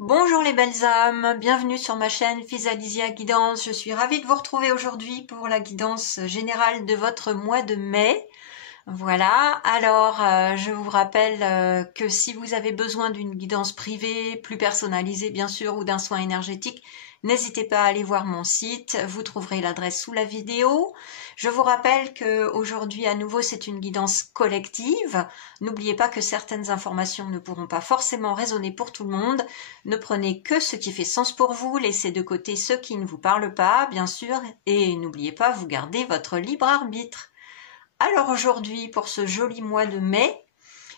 Bonjour les belles âmes, bienvenue sur ma chaîne Physalysia Guidance. Je suis ravie de vous retrouver aujourd'hui pour la guidance générale de votre mois de mai. Voilà, alors je vous rappelle que si vous avez besoin d'une guidance privée, plus personnalisée bien sûr, ou d'un soin énergétique, n'hésitez pas à aller voir mon site, vous trouverez l'adresse sous la vidéo. Je vous rappelle que aujourd'hui à nouveau c'est une guidance collective. N'oubliez pas que certaines informations ne pourront pas forcément résonner pour tout le monde. Ne prenez que ce qui fait sens pour vous, laissez de côté ceux qui ne vous parlent pas, bien sûr, et n'oubliez pas, vous gardez votre libre arbitre. Alors aujourd'hui, pour ce joli mois de mai,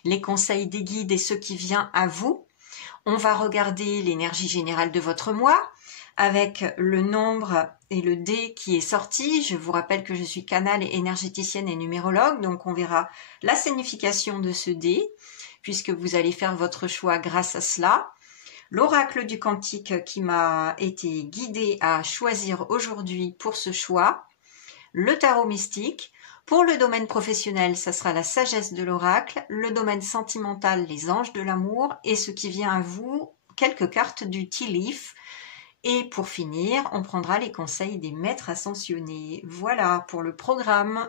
les conseils des guides et ce qui vient à vous, on va regarder l'énergie générale de votre mois avec le nombre et le dé qui est sorti. Je vous rappelle que je suis canal et énergéticienne et numérologue, donc on verra la signification de ce dé, puisque vous allez faire votre choix grâce à cela. L'oracle du Cantique qui m'a été guidé à choisir aujourd'hui pour ce choix, le tarot mystique. Pour le domaine professionnel, ça sera la sagesse de l'oracle, le domaine sentimental, les anges de l'amour, et ce qui vient à vous, quelques cartes du Tea Leaf. Et pour finir, on prendra les conseils des maîtres ascensionnés. Voilà pour le programme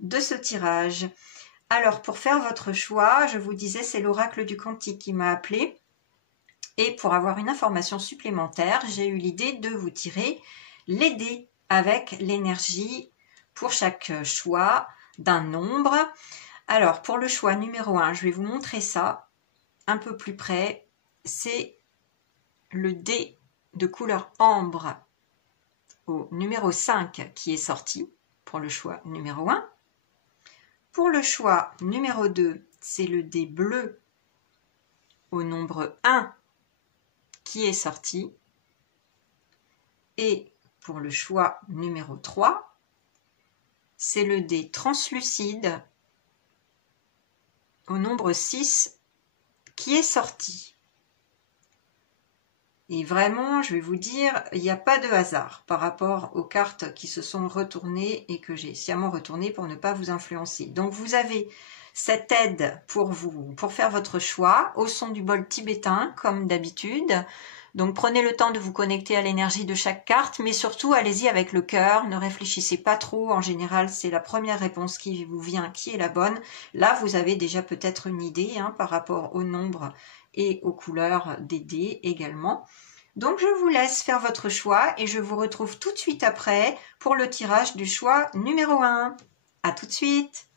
de ce tirage. Alors, pour faire votre choix, je vous disais, c'est l'oracle du Cantique qui m'a appelé. Et pour avoir une information supplémentaire, j'ai eu l'idée de vous tirer les dés avec l'énergie pour chaque choix d'un nombre. Alors, pour le choix numéro 1, je vais vous montrer ça un peu plus près. C'est le dé de couleur ambre au numéro 5 qui est sorti pour le choix numéro 1. Pour le choix numéro 2, c'est le dé bleu au nombre 1 qui est sorti. Et pour le choix numéro 3, c'est le dé translucide au nombre 6 qui est sorti. Et vraiment, je vais vous dire, il n'y a pas de hasard par rapport aux cartes qui se sont retournées et que j'ai sciemment retournées pour ne pas vous influencer. Donc vous avez cette aide pour vous, pour faire votre choix au son du bol tibétain, comme d'habitude. Donc prenez le temps de vous connecter à l'énergie de chaque carte, mais surtout allez-y avec le cœur, ne réfléchissez pas trop. En général, c'est la première réponse qui vous vient qui est la bonne. Là, vous avez déjà peut-être une idée par rapport au nombre et aux couleurs des dés également. Donc je vous laisse faire votre choix et je vous retrouve tout de suite après pour le tirage du choix numéro 1. À tout de suite.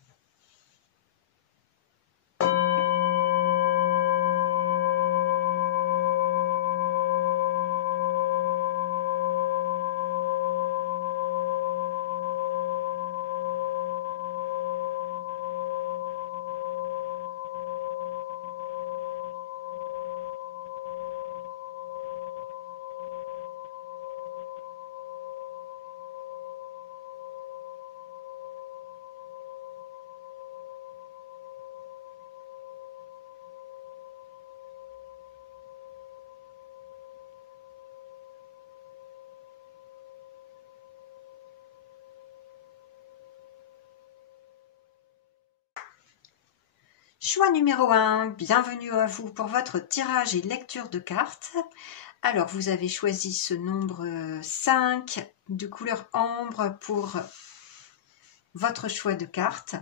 Choix numéro 1, bienvenue à vous pour votre tirage et lecture de cartes. Alors, vous avez choisi ce nombre 5 de couleur ambre pour votre choix de cartes.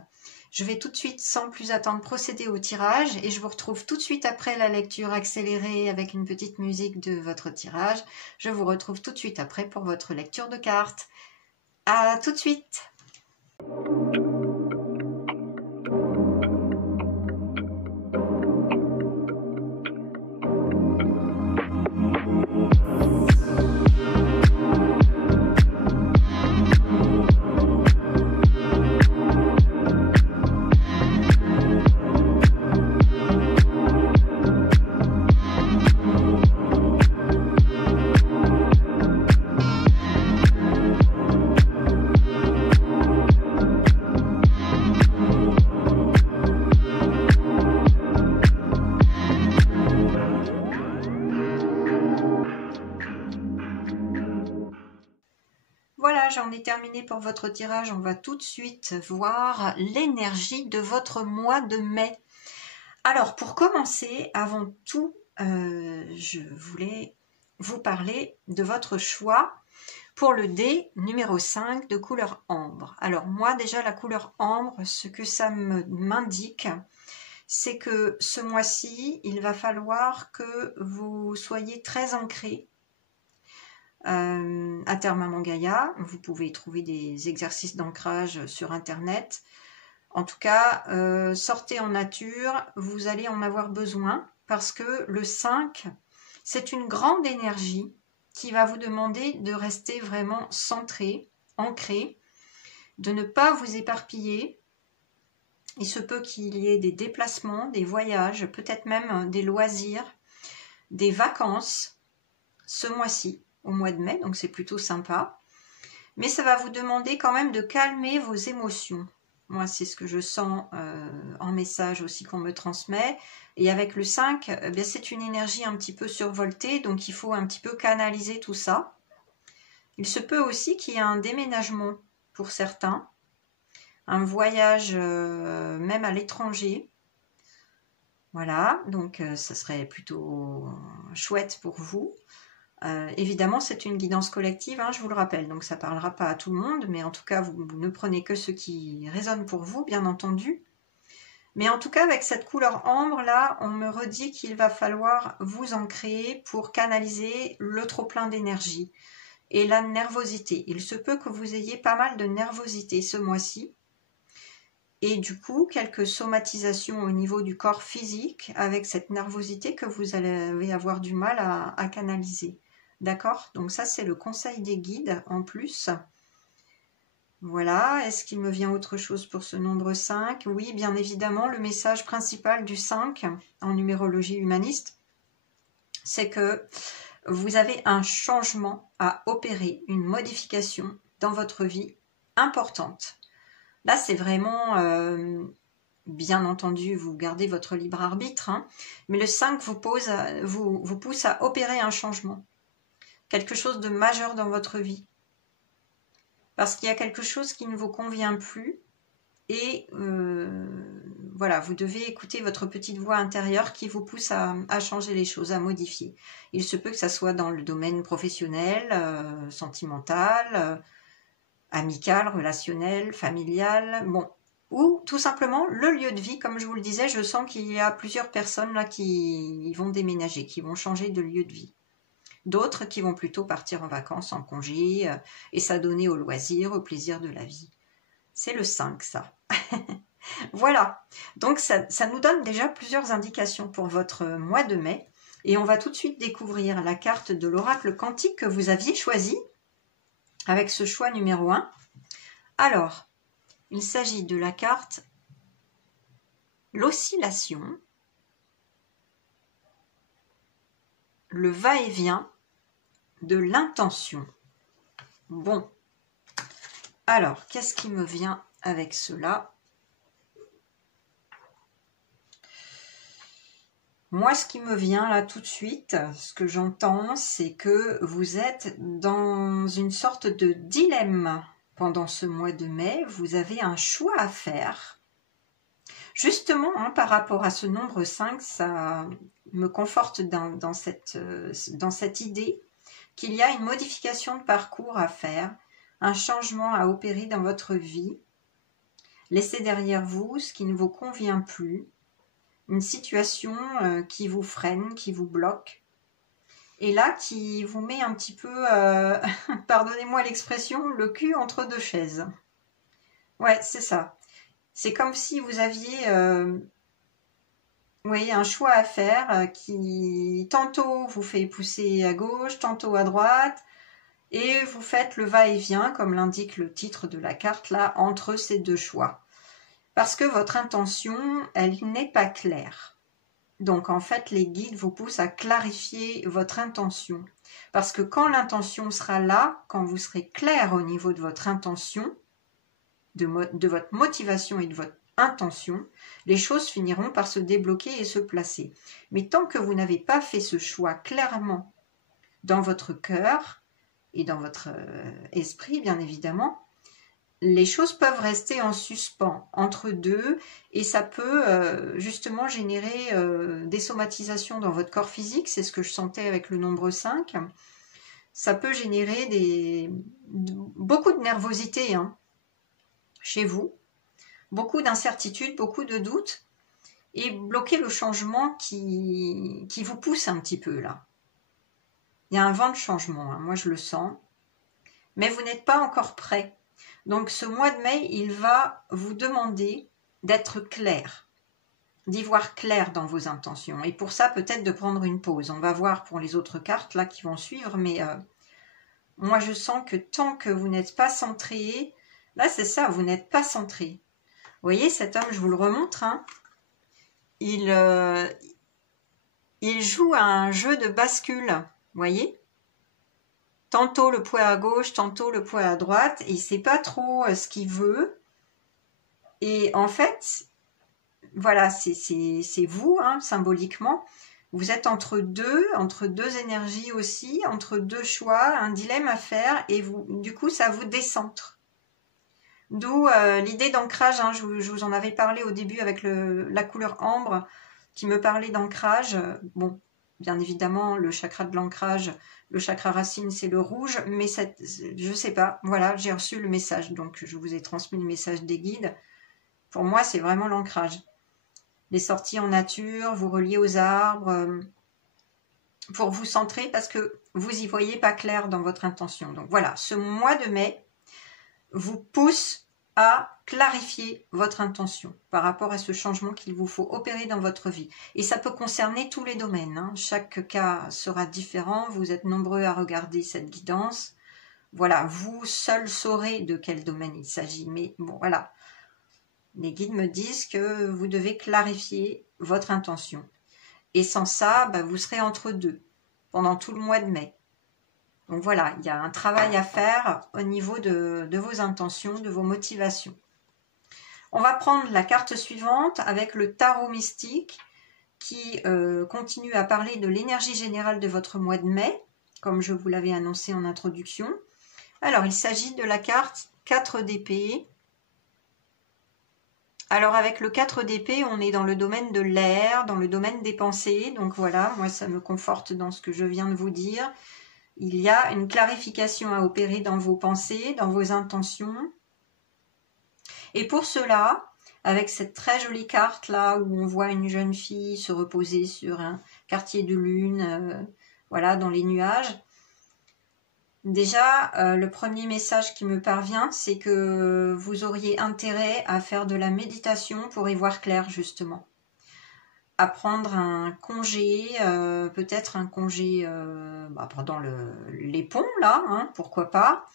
Je vais tout de suite, sans plus attendre, procéder au tirage et je vous retrouve tout de suite après la lecture accélérée avec une petite musique de votre tirage. Je vous retrouve tout de suite après pour votre lecture de cartes. À tout de suite! Voilà, j'en ai terminé pour votre tirage. On va tout de suite voir l'énergie de votre mois de mai. Alors, pour commencer, avant tout, je voulais vous parler de votre choix pour le dé numéro 5 de couleur ambre. Alors moi déjà la couleur ambre, ce que ça m'indique, c'est que ce mois-ci, il va falloir que vous soyez très ancré à Terre Maman Gaïa. Vous pouvez trouver des exercices d'ancrage sur internet. En tout cas, sortez en nature, vous allez en avoir besoin parce que le 5, c'est une grande énergie qui va vous demander de rester vraiment centré, ancré, de ne pas vous éparpiller. Il se peut qu'il y ait des déplacements, des voyages, peut-être même des loisirs, des vacances ce mois-ci, au mois de mai, donc c'est plutôt sympa. Mais ça va vous demander quand même de calmer vos émotions. Moi, c'est ce que je sens en message aussi qu'on me transmet. Et avec le 5, eh bien, c'est une énergie un petit peu survoltée, donc il faut un petit peu canaliser tout ça. Il se peut aussi qu'il y ait un déménagement pour certains, un voyage même à l'étranger. Voilà, donc ça serait plutôt chouette pour vous. Évidemment, c'est une guidance collective, hein, je vous le rappelle, donc ça ne parlera pas à tout le monde, mais en tout cas, vous ne prenez que ce qui résonne pour vous, bien entendu. Mais en tout cas, avec cette couleur ambre, là, on me redit qu'il va falloir vous ancrer pour canaliser le trop-plein d'énergie et la nervosité. Il se peut que vous ayez pas mal de nervosité ce mois-ci, et du coup, quelques somatisations au niveau du corps physique avec cette nervosité que vous allez avoir du mal à canaliser. D'accord? Donc ça, c'est le conseil des guides en plus. Voilà. Est-ce qu'il me vient autre chose pour ce nombre 5? Oui, bien évidemment, le message principal du 5 en numérologie humaniste, c'est que vous avez un changement à opérer, une modification dans votre vie importante. Là, c'est vraiment, bien entendu, vous gardez votre libre arbitre, hein, mais le 5 vous pousse à opérer un changement. Quelque chose de majeur dans votre vie. Parce qu'il y a quelque chose qui ne vous convient plus et voilà, vous devez écouter votre petite voix intérieure qui vous pousse à changer les choses, à modifier. Il se peut que ça soit dans le domaine professionnel, sentimental, amical, relationnel, familial, bon, ou tout simplement le lieu de vie, comme je vous le disais, je sens qu'il y a plusieurs personnes là qui vont déménager, qui vont changer de lieu de vie. D'autres qui vont plutôt partir en vacances, en congé, et s'adonner aux loisirs, au plaisir de la vie. C'est le 5, ça. Voilà, donc ça nous donne déjà plusieurs indications pour votre mois de mai. Et on va tout de suite découvrir la carte de l'oracle quantique que vous aviez choisie avec ce choix numéro 1. Alors, il s'agit de la carte l'oscillation, le va-et-vient de l'intention. Bon, alors, qu'est-ce qui me vient avec cela? Moi, ce qui me vient là tout de suite, ce que j'entends, c'est que vous êtes dans une sorte de dilemme pendant ce mois de mai. Vous avez un choix à faire. Justement, hein, par rapport à ce nombre 5, ça me conforte dans cette idée qu'il y a une modification de parcours à faire, un changement à opérer dans votre vie. Laissez derrière vous ce qui ne vous convient plus, une situation qui vous freine, qui vous bloque, et là qui vous met un petit peu, pardonnez-moi l'expression, le cul entre deux chaises. Ouais, c'est ça. C'est comme si vous aviez un choix à faire qui tantôt vous fait pousser à gauche, tantôt à droite, et vous faites le va-et-vient, comme l'indique le titre de la carte, là, entre ces deux choix. Parce que votre intention, elle n'est pas claire. Donc, en fait, les guides vous poussent à clarifier votre intention. Parce que quand l'intention sera là, quand vous serez clair au niveau de votre intention, de votre motivation et de votre intention, les choses finiront par se débloquer et se placer. Mais tant que vous n'avez pas fait ce choix clairement dans votre cœur et dans votre esprit, bien évidemment, les choses peuvent rester en suspens entre deux et ça peut justement générer des somatisations dans votre corps physique, c'est ce que je sentais avec le nombre 5. Ça peut générer beaucoup de nervosité hein, chez vous, beaucoup d'incertitudes, beaucoup de doutes et bloquer le changement qui vous pousse un petit peu là. Il y a un vent de changement, hein, moi je le sens, mais vous n'êtes pas encore prêt. Donc ce mois de mai, il va vous demander d'être clair, d'y voir clair dans vos intentions. Et pour ça, peut-être de prendre une pause. On va voir pour les autres cartes là qui vont suivre, mais moi je sens que tant que vous n'êtes pas centré, là c'est ça, vous n'êtes pas centré. Vous voyez, cet homme, je vous le remontre, hein, il joue à un jeu de bascule, vous voyez, tantôt le poids à gauche, tantôt le poids à droite, et il ne sait pas trop ce qu'il veut. Et en fait, voilà, c'est vous, hein, symboliquement. Vous êtes entre deux énergies aussi, entre deux choix, un dilemme à faire, et du coup, ça vous décentre. D'où l'idée d'ancrage, hein, je vous en avais parlé au début avec la couleur ambre, qui me parlait d'ancrage. Bon, bien évidemment, le chakra de l'ancrage, le chakra racine, c'est le rouge, mais je sais pas, voilà, j'ai reçu le message, donc je vous ai transmis le message des guides. Pour moi, c'est vraiment l'ancrage. Les sorties en nature, vous reliez aux arbres, pour vous centrer, parce que vous y voyez pas clair dans votre intention. Donc voilà, ce mois de mai vous pousse à clarifier votre intention par rapport à ce changement qu'il vous faut opérer dans votre vie. Et ça peut concerner tous les domaines, hein. Chaque cas sera différent, vous êtes nombreux à regarder cette guidance. Voilà, vous seul saurez de quel domaine il s'agit. Mais bon, voilà. Les guides me disent que vous devez clarifier votre intention. Et sans ça, vous serez entre deux pendant tout le mois de mai. Donc voilà, il y a un travail à faire au niveau de vos intentions, de vos motivations. On va prendre la carte suivante avec le tarot mystique qui continue à parler de l'énergie générale de votre mois de mai, comme je vous l'avais annoncé en introduction. Alors, il s'agit de la carte 4 d'épée. Alors, avec le 4 d'épée, on est dans le domaine de l'air, dans le domaine des pensées. Donc voilà, moi, ça me conforte dans ce que je viens de vous dire. Il y a une clarification à opérer dans vos pensées, dans vos intentions. Et pour cela, avec cette très jolie carte là où on voit une jeune fille se reposer sur un quartier de lune, voilà, dans les nuages. Déjà, le premier message qui me parvient, c'est que vous auriez intérêt à faire de la méditation pour y voir clair justement. À prendre un congé, peut-être un congé pendant les ponts, là, hein, pourquoi pas.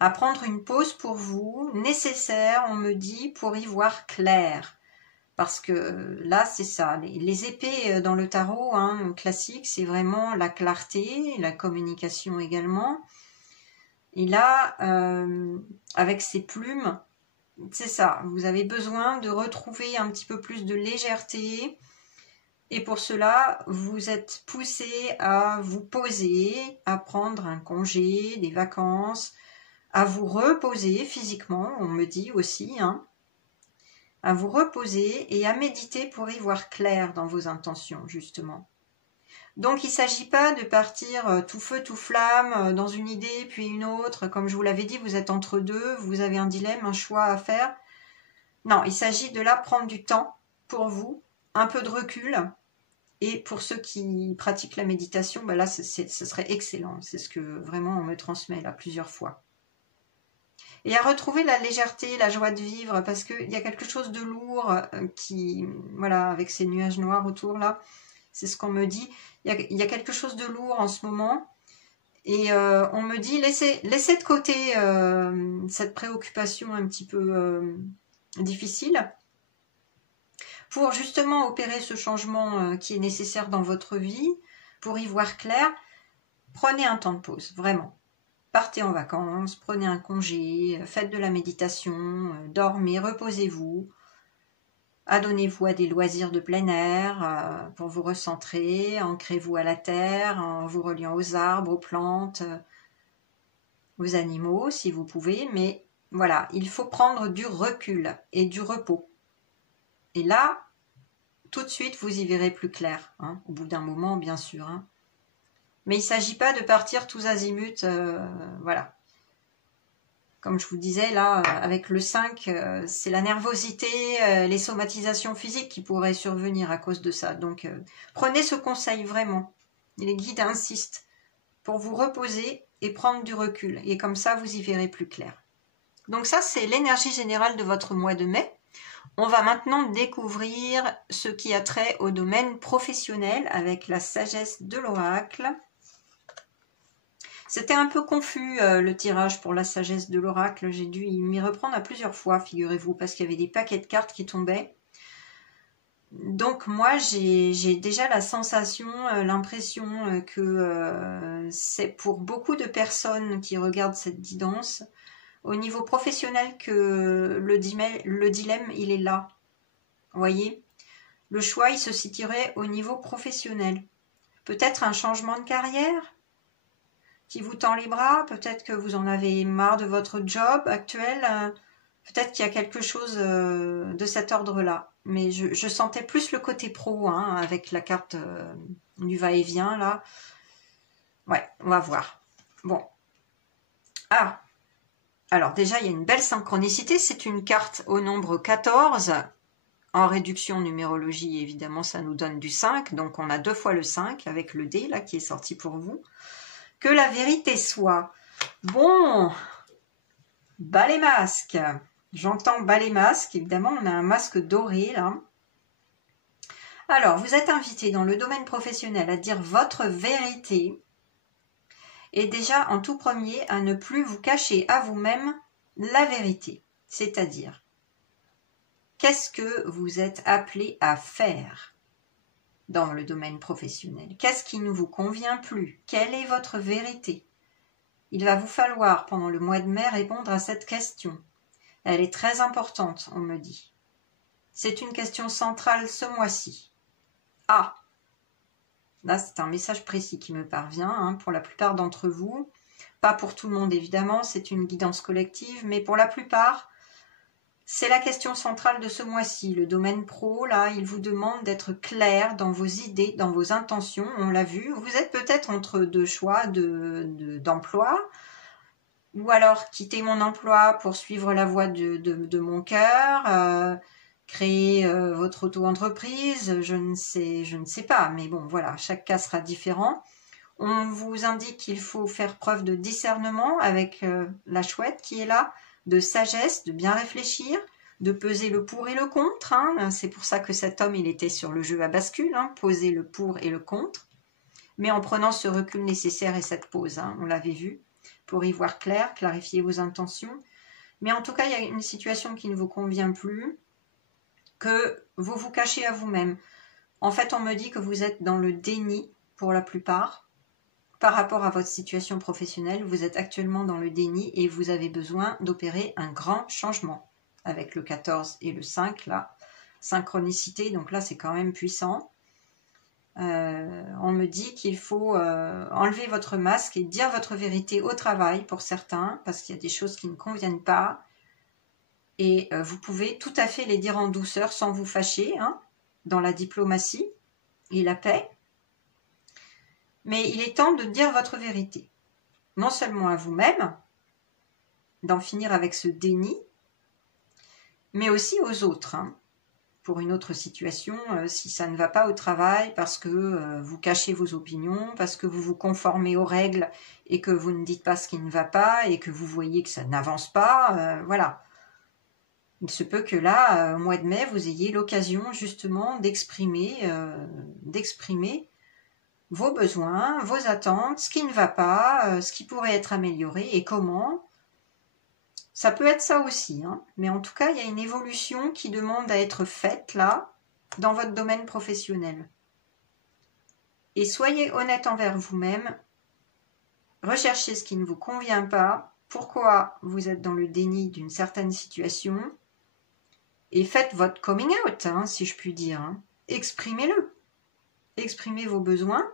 À prendre une pause pour vous, nécessaire, on me dit, pour y voir clair. Parce que là, c'est ça, les épées dans le tarot hein, classique, c'est vraiment la clarté, la communication également. Et là, avec ces plumes, c'est ça, vous avez besoin de retrouver un petit peu plus de légèreté. Et pour cela, vous êtes poussé à vous poser, à prendre un congé, des vacances, à vous reposer physiquement, on me dit aussi, hein, à vous reposer et à méditer pour y voir clair dans vos intentions, justement. Donc, il ne s'agit pas de partir tout feu, tout flamme, dans une idée, puis une autre. Comme je vous l'avais dit, vous êtes entre deux, vous avez un dilemme, un choix à faire. Non, il s'agit de là prendre du temps pour vous, un peu de recul. Et pour ceux qui pratiquent la méditation, là, ce serait excellent. C'est ce que vraiment on me transmet là plusieurs fois. Et à retrouver la légèreté, la joie de vivre, parce qu'il y a quelque chose de lourd qui, voilà, avec ces nuages noirs autour là, c'est ce qu'on me dit. Il y a quelque chose de lourd en ce moment. Et on me dit, laissez de côté cette préoccupation un petit peu difficile pour justement opérer ce changement qui est nécessaire dans votre vie, pour y voir clair. Prenez un temps de pause, vraiment. Partez en vacances, prenez un congé, faites de la méditation, dormez, reposez-vous. Adonnez-vous à des loisirs de plein air pour vous recentrer, ancrez-vous à la terre en vous reliant aux arbres, aux plantes, aux animaux si vous pouvez, mais Voilà, il faut prendre du recul et du repos. Et là, tout de suite, vous y verrez plus clair, hein, au bout d'un moment, bien sûr. Hein. Mais il ne s'agit pas de partir tous azimuts, voilà. Comme je vous disais, là, avec le 5, c'est la nervosité, les somatisations physiques qui pourraient survenir à cause de ça. Donc, prenez ce conseil vraiment. Les guides insistent pour vous reposer et prendre du recul. Et comme ça, vous y verrez plus clair. Donc ça, c'est l'énergie générale de votre mois de mai. On va maintenant découvrir ce qui a trait au domaine professionnel avec la sagesse de l'oracle. C'était un peu confus le tirage pour la sagesse de l'oracle. J'ai dû m'y reprendre à plusieurs fois, figurez-vous, parce qu'il y avait des paquets de cartes qui tombaient. Donc moi, j'ai déjà la sensation, l'impression que c'est pour beaucoup de personnes qui regardent cette guidance, au niveau professionnel, que le dilemme, il est là. Vous voyez, le choix, il se situerait au niveau professionnel. Peut-être un changement de carrière qui vous tend les bras, peut-être que vous en avez marre de votre job actuel, peut-être qu'il y a quelque chose de cet ordre-là. Mais je sentais plus le côté pro, hein, avec la carte du va-et-vient, là. Ouais, on va voir. Bon. Ah, alors déjà, il y a une belle synchronicité. C'est une carte au nombre 14. En réduction numérologie, évidemment, ça nous donne du 5. Donc, on a 2 fois le 5 avec le dé, là, qui est sorti pour vous. Que la vérité soit. Bon, bas les masques. J'entends bas les masques. Évidemment, on a un masque doré, là. Alors, vous êtes invité dans le domaine professionnel à dire votre vérité. Et déjà, en tout premier, à ne plus vous cacher à vous-même la vérité. C'est-à-dire, qu'est-ce que vous êtes appelé à faire dans le domaine professionnel? Qu'est-ce qui ne vous convient plus? Quelle est votre vérité? Il va vous falloir, pendant le mois de mai, répondre à cette question. Elle est très importante, on me dit. C'est une question centrale ce mois-ci. Ah! Là, c'est un message précis qui me parvient, hein, pour la plupart d'entre vous. Pas pour tout le monde, évidemment, c'est une guidance collective, mais pour la plupart, c'est la question centrale de ce mois-ci. Le domaine pro, là, il vous demande d'être clair dans vos idées, dans vos intentions. On l'a vu, vous êtes peut-être entre deux choix d'emploi, ou alors quitter mon emploi pour suivre la voie de mon cœur, créer votre auto-entreprise, je ne sais pas, mais bon, voilà, chaque cas sera différent. On vous indique qu'il faut faire preuve de discernement avec la chouette qui est là, de sagesse, de bien réfléchir, de peser le pour et le contre. Hein. C'est pour ça que cet homme, il était sur le jeu à bascule, hein, poser le pour et le contre, mais en prenant ce recul nécessaire et cette pause, hein, on l'avait vu, pour y voir clair, clarifier vos intentions. Mais en tout cas, il y a une situation qui ne vous convient plus, que vous vous cachez à vous-même. En fait, on me dit que vous êtes dans le déni pour la plupart par rapport à votre situation professionnelle. Vous êtes actuellement dans le déni et vous avez besoin d'opérer un grand changement avec le 14 et le 5 là. Synchronicité, donc là c'est quand même puissant. On me dit qu'il faut enlever votre masque et dire votre vérité au travail pour certains, parce qu'il y a des choses qui ne conviennent pas. Et vous pouvez tout à fait les dire en douceur sans vous fâcher, hein, dans la diplomatie et la paix. Mais il est temps de dire votre vérité. Non seulement à vous-même, d'en finir avec ce déni, mais aussi aux autres. Hein. Pour une autre situation, si ça ne va pas au travail parce que vous cachez vos opinions, parce que vous vous conformez aux règles et que vous ne dites pas ce qui ne va pas et que vous voyez que ça n'avance pas, voilà. Il se peut que là, au mois de mai, vous ayez l'occasion justement d'exprimer vos besoins, vos attentes, ce qui ne va pas, ce qui pourrait être amélioré et comment. Ça peut être ça aussi, hein. Mais en tout cas, il y a une évolution qui demande à être faite là, dans votre domaine professionnel. Et soyez honnête envers vous-même, recherchez ce qui ne vous convient pas, pourquoi vous êtes dans le déni d'une certaine situation, et faites votre coming out, hein, si je puis dire. Hein. Exprimez-le. Exprimez vos besoins,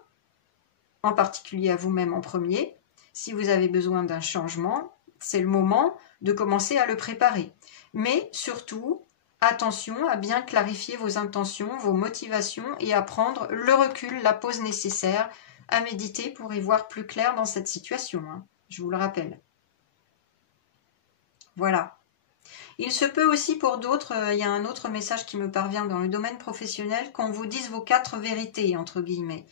en particulier à vous-même en premier. Si vous avez besoin d'un changement, c'est le moment de commencer à le préparer. Mais surtout, attention à bien clarifier vos intentions, vos motivations et à prendre le recul, la pause nécessaire à méditer pour y voir plus clair dans cette situation, hein, je vous le rappelle. Voilà. Il se peut aussi pour d'autres, il y a un autre message qui me parvient dans le domaine professionnel, qu'on vous dise vos 4 vérités, entre guillemets.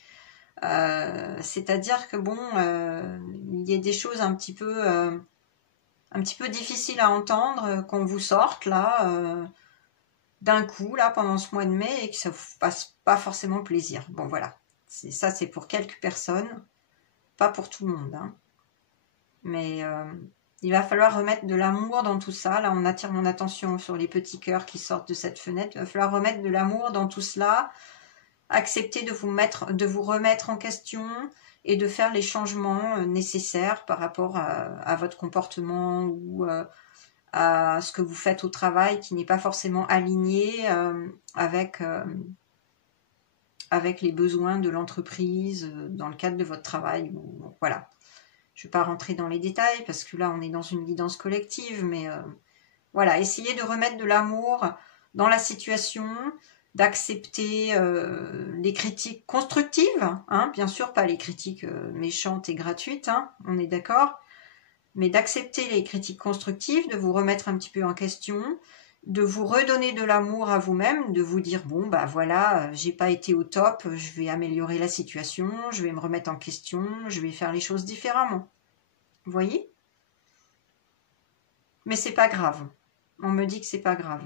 C'est-à-dire que bon, il y a des choses un petit peu difficiles à entendre, qu'on vous sorte là, d'un coup, là, pendant ce mois de mai, et que ça vous fasse pas forcément plaisir. Bon, voilà. Ça, c'est pour quelques personnes, pas pour tout le monde, hein. Mais il va falloir remettre de l'amour dans tout ça. Là, on attire mon attention sur les petits cœurs qui sortent de cette fenêtre. Il va falloir remettre de l'amour dans tout cela. Accepter de vous remettre en question et de faire les changements nécessaires par rapport à votre comportement ou à ce que vous faites au travail qui n'est pas forcément aligné avec les besoins de l'entreprise dans le cadre de votre travail. Voilà. Je ne vais pas rentrer dans les détails parce que là, on est dans une guidance collective, mais voilà, essayez de remettre de l'amour dans la situation, d'accepter les critiques constructives, hein, bien sûr, pas les critiques méchantes et gratuites, hein, on est d'accord, mais d'accepter les critiques constructives, de vous remettre un petit peu en question, de vous redonner de l'amour à vous-même, de vous dire bon bah voilà, j'ai pas été au top, je vais améliorer la situation, je vais me remettre en question, je vais faire les choses différemment. Vous voyez? Mais c'est pas grave. On me dit que c'est pas grave.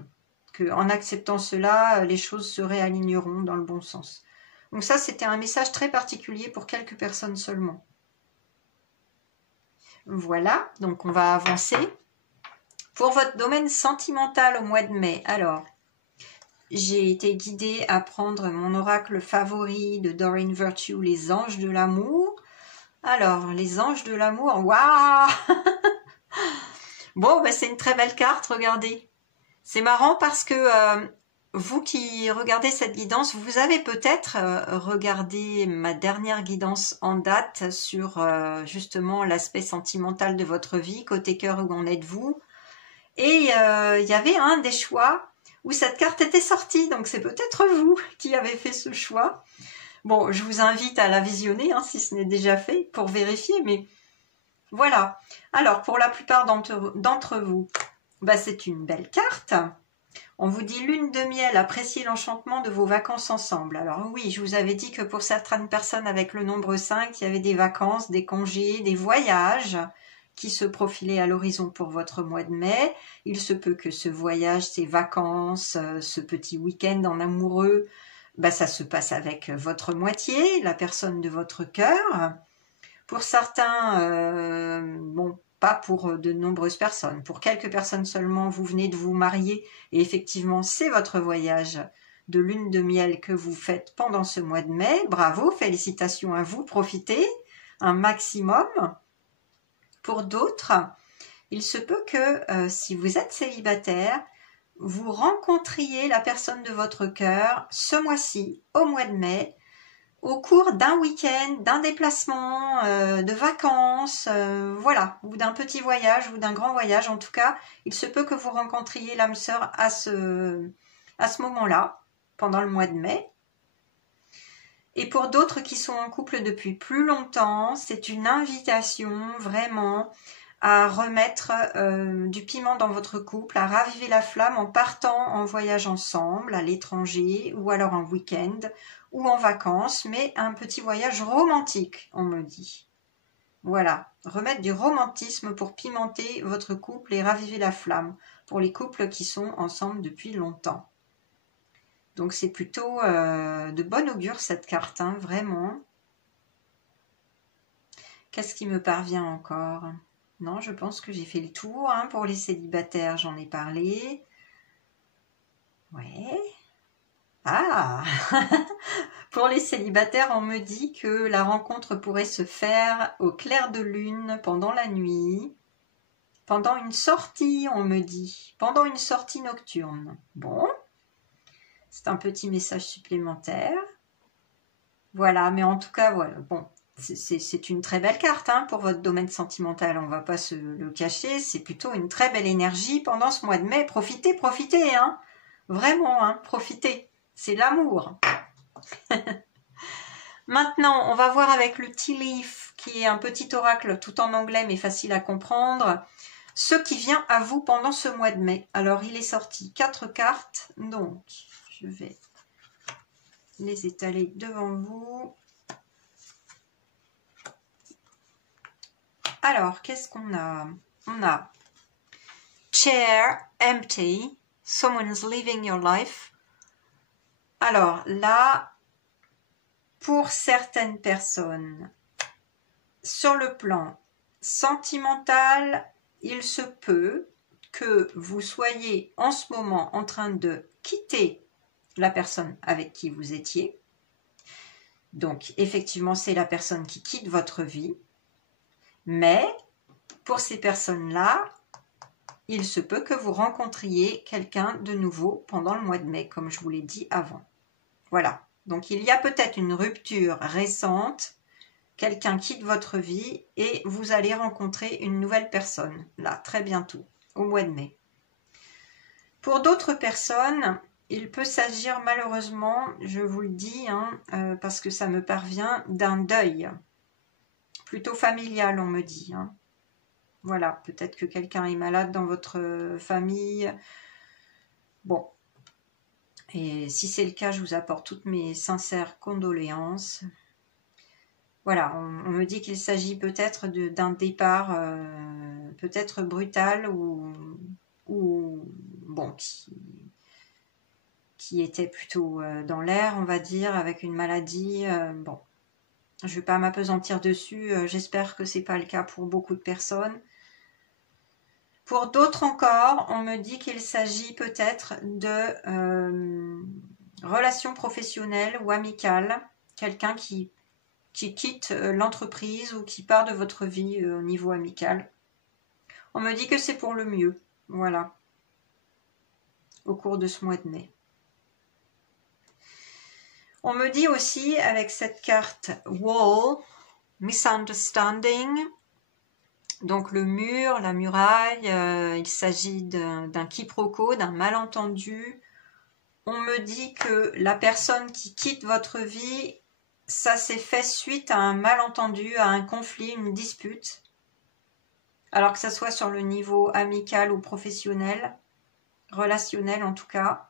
Que en acceptant cela, les choses se réaligneront dans le bon sens. Donc ça, c'était un message très particulier pour quelques personnes seulement. Voilà, donc on va avancer. Pour votre domaine sentimental au mois de mai, alors, j'ai été guidée à prendre mon oracle favori de Doreen Virtue, les anges de l'amour. Alors, les anges de l'amour, waouh! Bon, ben, c'est une très belle carte, regardez. C'est marrant parce que vous qui regardez cette guidance, vous avez peut-être regardé ma dernière guidance en date sur justement l'aspect sentimental de votre vie, côté cœur, où en êtes-vous. Et il y avait un des choix où cette carte était sortie, donc c'est peut-être vous qui avez fait ce choix. Bon, je vous invite à la visionner, hein, si ce n'est déjà fait, pour vérifier, mais voilà. Alors, pour la plupart d'entre vous, bah, c'est une belle carte. On vous dit lune de miel, appréciez l'enchantement de vos vacances ensemble. Alors oui, je vous avais dit que pour certaines personnes avec le nombre 5, il y avait des vacances, des congés, des voyages qui se profilaient à l'horizon pour votre mois de mai. Il se peut que ce voyage, ces vacances, ce petit week-end en amoureux, bah, ça se passe avec votre moitié, la personne de votre cœur. Pour certains, bon, pas pour de nombreuses personnes. Pour quelques personnes seulement, vous venez de vous marier et effectivement, c'est votre voyage de lune de miel que vous faites pendant ce mois de mai. Bravo, félicitations à vous, profitez un maximum. Pour d'autres, il se peut que si vous êtes célibataire, vous rencontriez la personne de votre cœur ce mois-ci, au mois de mai, au cours d'un week-end, d'un déplacement, de vacances, voilà, ou d'un petit voyage ou d'un grand voyage. En tout cas, il se peut que vous rencontriez l'âme sœur à ce moment-là, pendant le mois de mai. Et pour d'autres qui sont en couple depuis plus longtemps, c'est une invitation vraiment à remettre du piment dans votre couple, à raviver la flamme en partant en voyage ensemble à l'étranger ou alors en week-end ou en vacances, mais un petit voyage romantique, on me dit. Voilà, remettre du romantisme pour pimenter votre couple et raviver la flamme pour les couples qui sont ensemble depuis longtemps. Donc c'est plutôt de bon augure cette carte, hein, vraiment. Qu'est-ce qui me parvient encore ? Non, je pense que j'ai fait le tour, hein, pour les célibataires, j'en ai parlé. Ouais. Ah. Pour les célibataires, on me dit que la rencontre pourrait se faire au clair de lune pendant la nuit. Pendant une sortie, on me dit. Pendant une sortie nocturne. Bon. C'est un petit message supplémentaire. Voilà, mais en tout cas, voilà. Bon, c'est une très belle carte hein, pour votre domaine sentimental, on va pas se le cacher, c'est plutôt une très belle énergie pendant ce mois de mai. Profitez, profitez, hein, vraiment, hein, profitez, c'est l'amour. Maintenant, on va voir avec le Tea Leaf, qui est un petit oracle tout en anglais mais facile à comprendre, ce qui vient à vous pendant ce mois de mai. Alors, il est sorti 4 cartes, donc je vais les étaler devant vous. Alors, qu'est-ce qu'on a? On a Chair empty, someone's living your life. Alors là, pour certaines personnes, sur le plan sentimental, il se peut que vous soyez en ce moment en train de quitter la personne avec qui vous étiez. Donc, effectivement, c'est la personne qui quitte votre vie. Mais, pour ces personnes-là, il se peut que vous rencontriez quelqu'un de nouveau pendant le mois de mai, comme je vous l'ai dit avant. Voilà. Donc, il y a peut-être une rupture récente. Quelqu'un quitte votre vie et vous allez rencontrer une nouvelle personne, là, très bientôt, au mois de mai. Pour d'autres personnes, il peut s'agir malheureusement, je vous le dis, hein, parce que ça me parvient, d'un deuil. Plutôt familial, on me dit. Hein. Voilà, peut-être que quelqu'un est malade dans votre famille. Bon. Et si c'est le cas, je vous apporte toutes mes sincères condoléances. Voilà, on me dit qu'il s'agit peut-être d'un départ peut-être brutal ou bon, qui était plutôt dans l'air, on va dire, avec une maladie. Bon, je ne vais pas m'apesantir dessus. J'espère que ce n'est pas le cas pour beaucoup de personnes. Pour d'autres encore, on me dit qu'il s'agit peut-être de relations professionnelles ou amicales. Quelqu'un qui quitte l'entreprise ou qui part de votre vie au niveau amical. On me dit que c'est pour le mieux. Voilà. Au cours de ce mois de mai. On me dit aussi avec cette carte Wall, Misunderstanding, donc le mur, la muraille, il s'agit d'un quiproquo, d'un malentendu. On me dit que la personne qui quitte votre vie, ça s'est fait suite à un malentendu, à un conflit, une dispute. Alors que ça soit sur le niveau amical ou professionnel, relationnel en tout cas.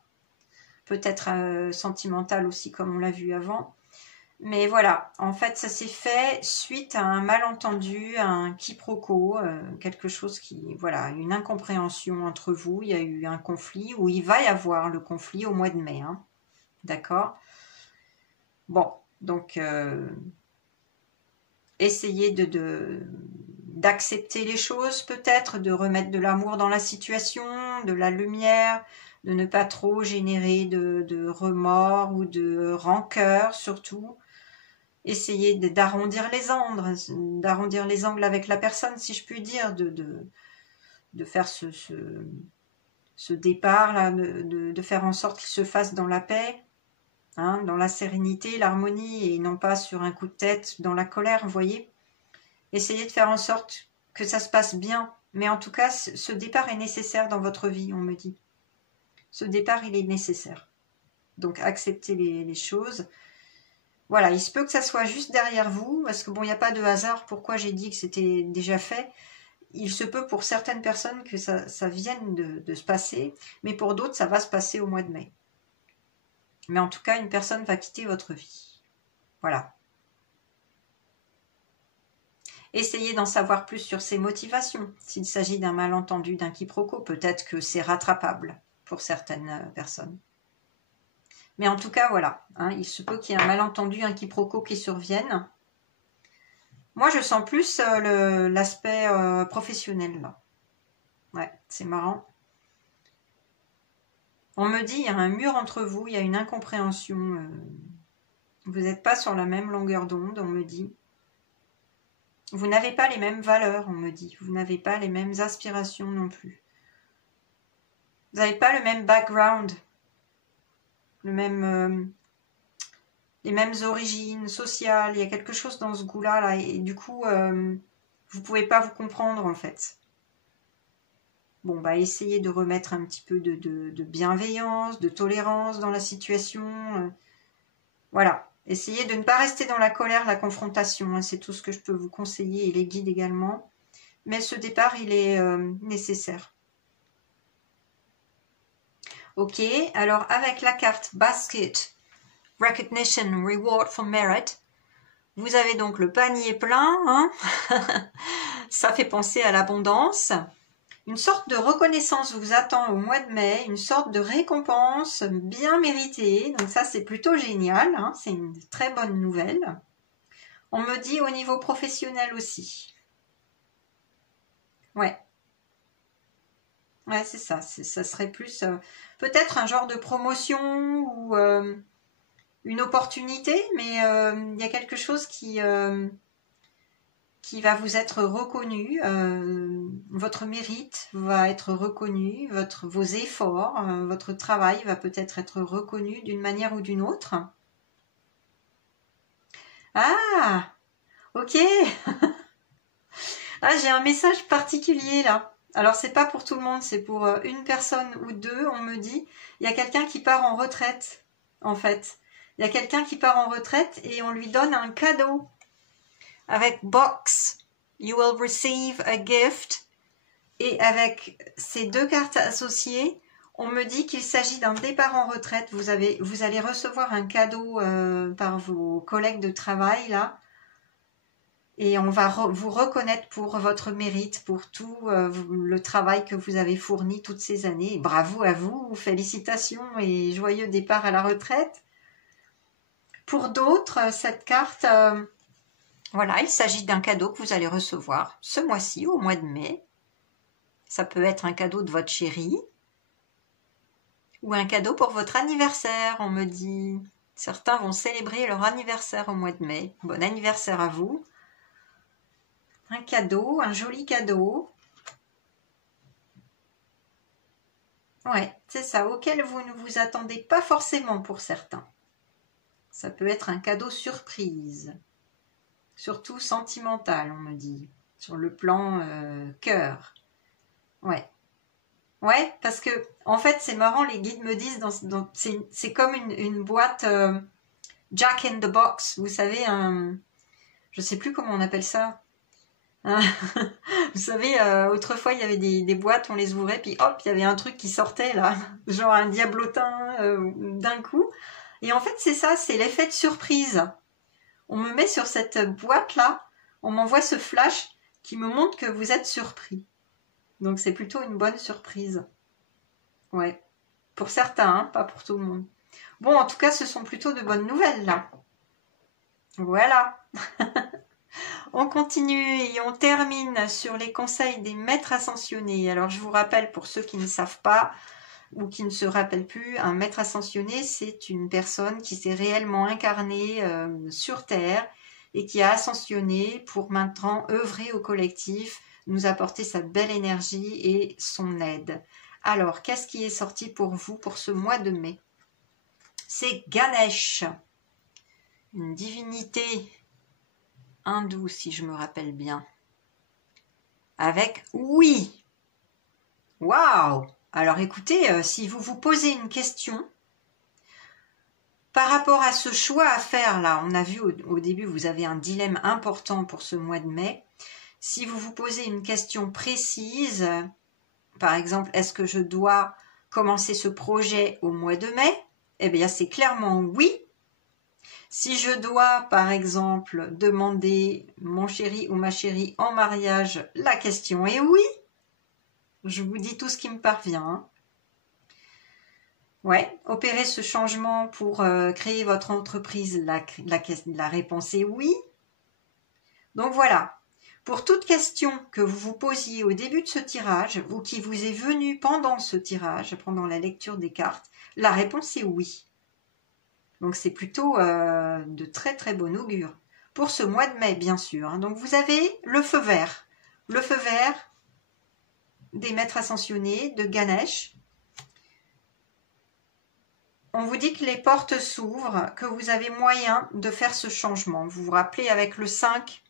Peut-être sentimental aussi comme on l'a vu avant. Mais voilà, en fait ça s'est fait suite à un malentendu, à un quiproquo, quelque chose qui, voilà, une incompréhension entre vous, il y a eu un conflit, ou il va y avoir le conflit au mois de mai, hein. D'accord? Bon, donc essayez d'accepter les choses peut-être, de remettre de l'amour dans la situation, de la lumière, de ne pas trop générer de remords ou de rancœur surtout. Essayez d'arrondir les angles avec la personne, si je puis dire, de faire ce départ-là, de faire en sorte qu'il se fasse dans la paix, hein, dans la sérénité, l'harmonie, et non pas sur un coup de tête, dans la colère, vous voyez. Essayez de faire en sorte que ça se passe bien, mais en tout cas, ce départ est nécessaire dans votre vie, on me dit. Ce départ, il est nécessaire. Donc, acceptez les choses. Voilà, il se peut que ça soit juste derrière vous, parce que bon, il n'y a pas de hasard. Pourquoi j'ai dit que c'était déjà fait? Il se peut pour certaines personnes que ça vienne de se passer, mais pour d'autres, ça va se passer au mois de mai. Mais en tout cas, une personne va quitter votre vie. Voilà. Essayez d'en savoir plus sur ses motivations. S'il s'agit d'un malentendu, d'un quiproquo, peut-être que c'est rattrapable pour certaines personnes. Mais en tout cas, voilà. Hein, il se peut qu'il y ait un malentendu, un quiproquo qui survienne. Moi, je sens plus l'aspect professionnel, là. Ouais, c'est marrant. On me dit, il y a un mur entre vous, il y a une incompréhension. Vous n'êtes pas sur la même longueur d'onde, on me dit. Vous n'avez pas les mêmes valeurs, on me dit. Vous n'avez pas les mêmes aspirations non plus. Vous n'avez pas le même background. Le même... les mêmes origines sociales, il y a quelque chose dans ce goût-là, là, et du coup, vous pouvez pas vous comprendre en fait. Bon, bah essayez de remettre un petit peu de bienveillance, de tolérance dans la situation. Voilà, essayez de ne pas rester dans la colère, la confrontation, hein, c'est tout ce que je peux vous conseiller, et les guides également. Mais ce départ, il est nécessaire. Ok, alors avec la carte Basket, Recognition, Reward for Merit, vous avez donc le panier plein, hein. Ça fait penser à l'abondance. Une sorte de reconnaissance vous attend au mois de mai, une sorte de récompense bien méritée. Donc ça, c'est plutôt génial, hein, c'est une très bonne nouvelle. On me dit au niveau professionnel aussi. Ouais. Ouais, c'est ça. Ça serait plus peut-être un genre de promotion ou une opportunité, mais il y a quelque chose qui va vous être reconnu, votre mérite va être reconnu, vos efforts, votre travail va peut-être être reconnu d'une manière ou d'une autre. Ah, ok. Ah, j'ai un message particulier là. Alors c'est pas pour tout le monde, c'est pour une personne ou deux, on me dit. Il y a quelqu'un qui part en retraite, en fait. Il y a quelqu'un qui part en retraite et on lui donne un cadeau. Avec box, you will receive a gift. Et avec ces deux cartes associées, on me dit qu'il s'agit d'un départ en retraite. Vous allez recevoir un cadeau par vos collègues de travail là. Et on va vous reconnaître pour votre mérite, pour tout le travail que vous avez fourni toutes ces années. Bravo à vous, félicitations et joyeux départ à la retraite. Pour d'autres, cette carte, voilà, il s'agit d'un cadeau que vous allez recevoir ce mois-ci, au mois de mai. Ça peut être un cadeau de votre chéri ou un cadeau pour votre anniversaire, on me dit. Certains vont célébrer leur anniversaire au mois de mai. Bon anniversaire à vous. Un cadeau, un joli cadeau. Ouais, c'est ça, auquel vous ne vous attendez pas forcément pour certains. Ça peut être un cadeau surprise. Surtout sentimental, on me dit. Sur le plan cœur. Ouais. Ouais, parce que, en fait, c'est marrant, les guides me disent, c'est comme une boîte Jack in the Box. Vous savez, je sais plus comment on appelle ça. Vous savez, autrefois, il y avait des boîtes, on les ouvrait, puis hop, il y avait un truc qui sortait, là, genre un diablotin d'un coup. Et en fait, c'est ça, c'est l'effet de surprise. On me met sur cette boîte-là, on m'envoie ce flash qui me montre que vous êtes surpris. Donc, c'est plutôt une bonne surprise. Ouais. Pour certains, hein, pas pour tout le monde. Bon, en tout cas, ce sont plutôt de bonnes nouvelles, là. Voilà. On continue et on termine sur les conseils des maîtres ascensionnés. Alors, je vous rappelle, pour ceux qui ne savent pas ou qui ne se rappellent plus, un maître ascensionné, c'est une personne qui s'est réellement incarnée sur Terre et qui a ascensionné pour maintenant œuvrer au collectif, nous apporter sa belle énergie et son aide. Alors, qu'est-ce qui est sorti pour vous pour ce mois de mai? C'est Ganesh, une divinité hindoue, si je me rappelle bien. Avec oui. Waouh! Alors écoutez, si vous vous posez une question par rapport à ce choix à faire là, on a vu au début, vous avez un dilemme important pour ce mois de mai. Si vous vous posez une question précise, par exemple, est-ce que je dois commencer ce projet au mois de mai? Eh bien, c'est clairement oui. Si je dois, par exemple, demander mon chéri ou ma chérie en mariage, la question est oui. Je vous dis tout ce qui me parvient. Hein. Ouais, opérer ce changement pour créer votre entreprise, la réponse est oui. Donc voilà, pour toute question que vous vous posiez au début de ce tirage ou qui vous est venue pendant ce tirage, pendant la lecture des cartes, la réponse est oui. Donc c'est plutôt de très très bon augure. Pour ce mois de mai, bien sûr. Hein. Donc vous avez le feu vert. Le feu vert des maîtres ascensionnés, de Ganesh. on vous dit que les portes s'ouvrent, que vous avez moyen de faire ce changement. Vous vous rappelez avec le 5,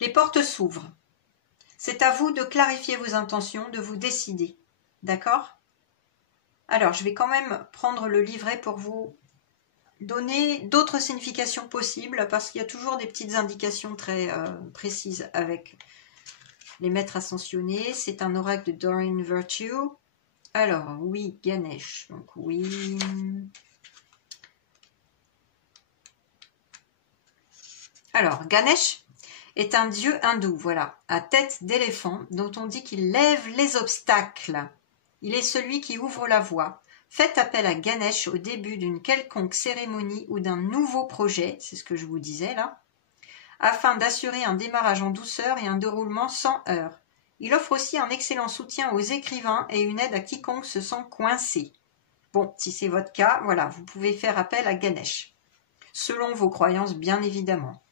les portes s'ouvrent. C'est à vous de clarifier vos intentions, de vous décider. D'accord? Alors, je vais quand même prendre le livret pour vous donner d'autres significations possibles, parce qu'il y a toujours des petites indications très précises avec les maîtres ascensionnés. C'est un oracle de Doreen Virtue. Alors, oui, Ganesh. Donc, oui. Alors, Ganesh est un dieu hindou, voilà, à tête d'éléphant, dont on dit qu'il lève les obstacles. Il est celui qui ouvre la voie. Faites appel à Ganesh au début d'une quelconque cérémonie ou d'un nouveau projet, c'est ce que je vous disais là, afin d'assurer un démarrage en douceur et un déroulement sans heurts. Il offre aussi un excellent soutien aux écrivains et une aide à quiconque se sent coincé. Bon, si c'est votre cas, voilà, vous pouvez faire appel à Ganesh, selon vos croyances bien évidemment.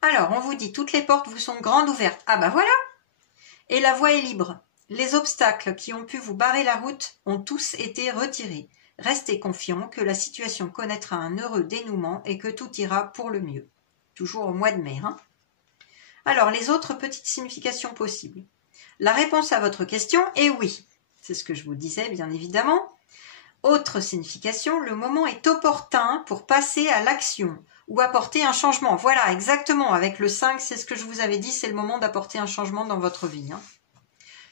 Alors, on vous dit, toutes les portes vous sont grandes ouvertes. Ah bah voilà! Et la voie est libre. Les obstacles qui ont pu vous barrer la route ont tous été retirés. Restez confiants que la situation connaîtra un heureux dénouement et que tout ira pour le mieux. Toujours au mois de mai. Hein. Alors, les autres petites significations possibles. La réponse à votre question est oui. C'est ce que je vous disais, bien évidemment. Autre signification, le moment est opportun pour passer à l'action ou apporter un changement. Voilà, exactement. Avec le 5, c'est ce que je vous avais dit, c'est le moment d'apporter un changement dans votre vie. Hein.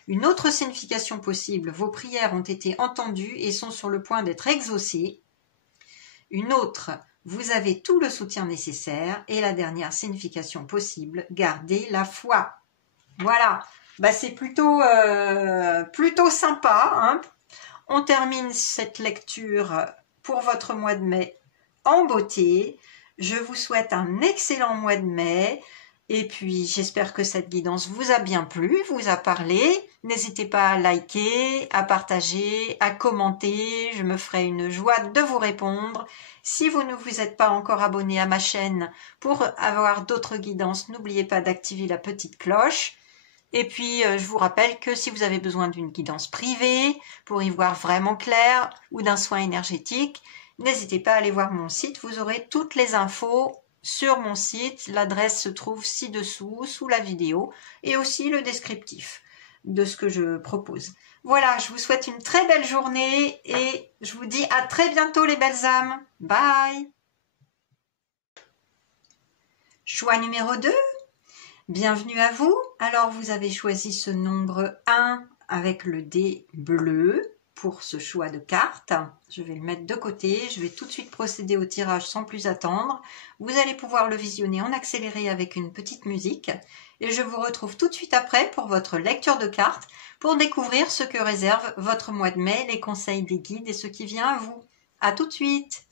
Une autre signification possible, vos prières ont été entendues et sont sur le point d'être exaucées. Une autre, vous avez tout le soutien nécessaire. Et la dernière signification possible, gardez la foi. Voilà, bah, c'est plutôt sympa. Hein. On termine cette lecture pour votre mois de mai en beauté. Je vous souhaite un excellent mois de mai. Et puis, j'espère que cette guidance vous a bien plu, vous a parlé. N'hésitez pas à liker, à partager, à commenter. Je me ferai une joie de vous répondre. Si vous ne vous êtes pas encore abonné à ma chaîne pour avoir d'autres guidances, n'oubliez pas d'activer la petite cloche. Et puis, je vous rappelle que si vous avez besoin d'une guidance privée pour y voir vraiment clair ou d'un soin énergétique, n'hésitez pas à aller voir mon site. Vous aurez toutes les infos sur mon site. L'adresse se trouve ci-dessous, sous la vidéo, et aussi le descriptif de ce que je propose. Voilà, je vous souhaite une très belle journée et je vous dis à très bientôt les belles âmes. Bye! Choix numéro 2. Bienvenue à vous. Alors, vous avez choisi ce nombre 1 avec le dé bleu pour ce choix de carte. Je vais le mettre de côté. Je vais tout de suite procéder au tirage sans plus attendre. Vous allez pouvoir le visionner en accéléré avec une petite musique. Et je vous retrouve tout de suite après pour votre lecture de cartes pour découvrir ce que réserve votre mois de mai, les conseils des guides et ce qui vient à vous. À tout de suite!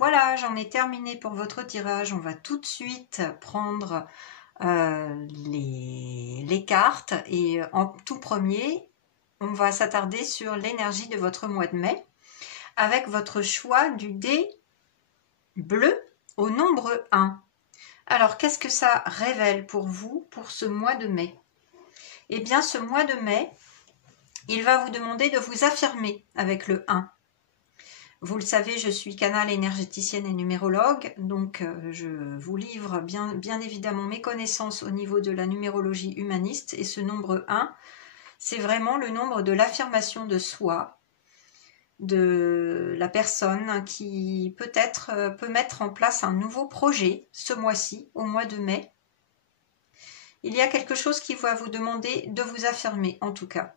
Voilà, j'en ai terminé pour votre tirage. On va tout de suite prendre les cartes. Et en tout premier, on va s'attarder sur l'énergie de votre mois de mai avec votre choix du dé bleu au nombre 1. Alors, qu'est-ce que ça révèle pour vous pour ce mois de mai? Eh bien, ce mois de mai, il va vous demander de vous affirmer avec le 1. Vous le savez, je suis canal énergéticienne et numérologue, donc je vous livre bien évidemment mes connaissances au niveau de la numérologie humaniste. Et ce nombre 1, c'est vraiment le nombre de l'affirmation de soi, de la personne qui peut-être peut mettre en place un nouveau projet ce mois-ci, au mois de mai. Il y a quelque chose qui va vous demander de vous affirmer en tout cas.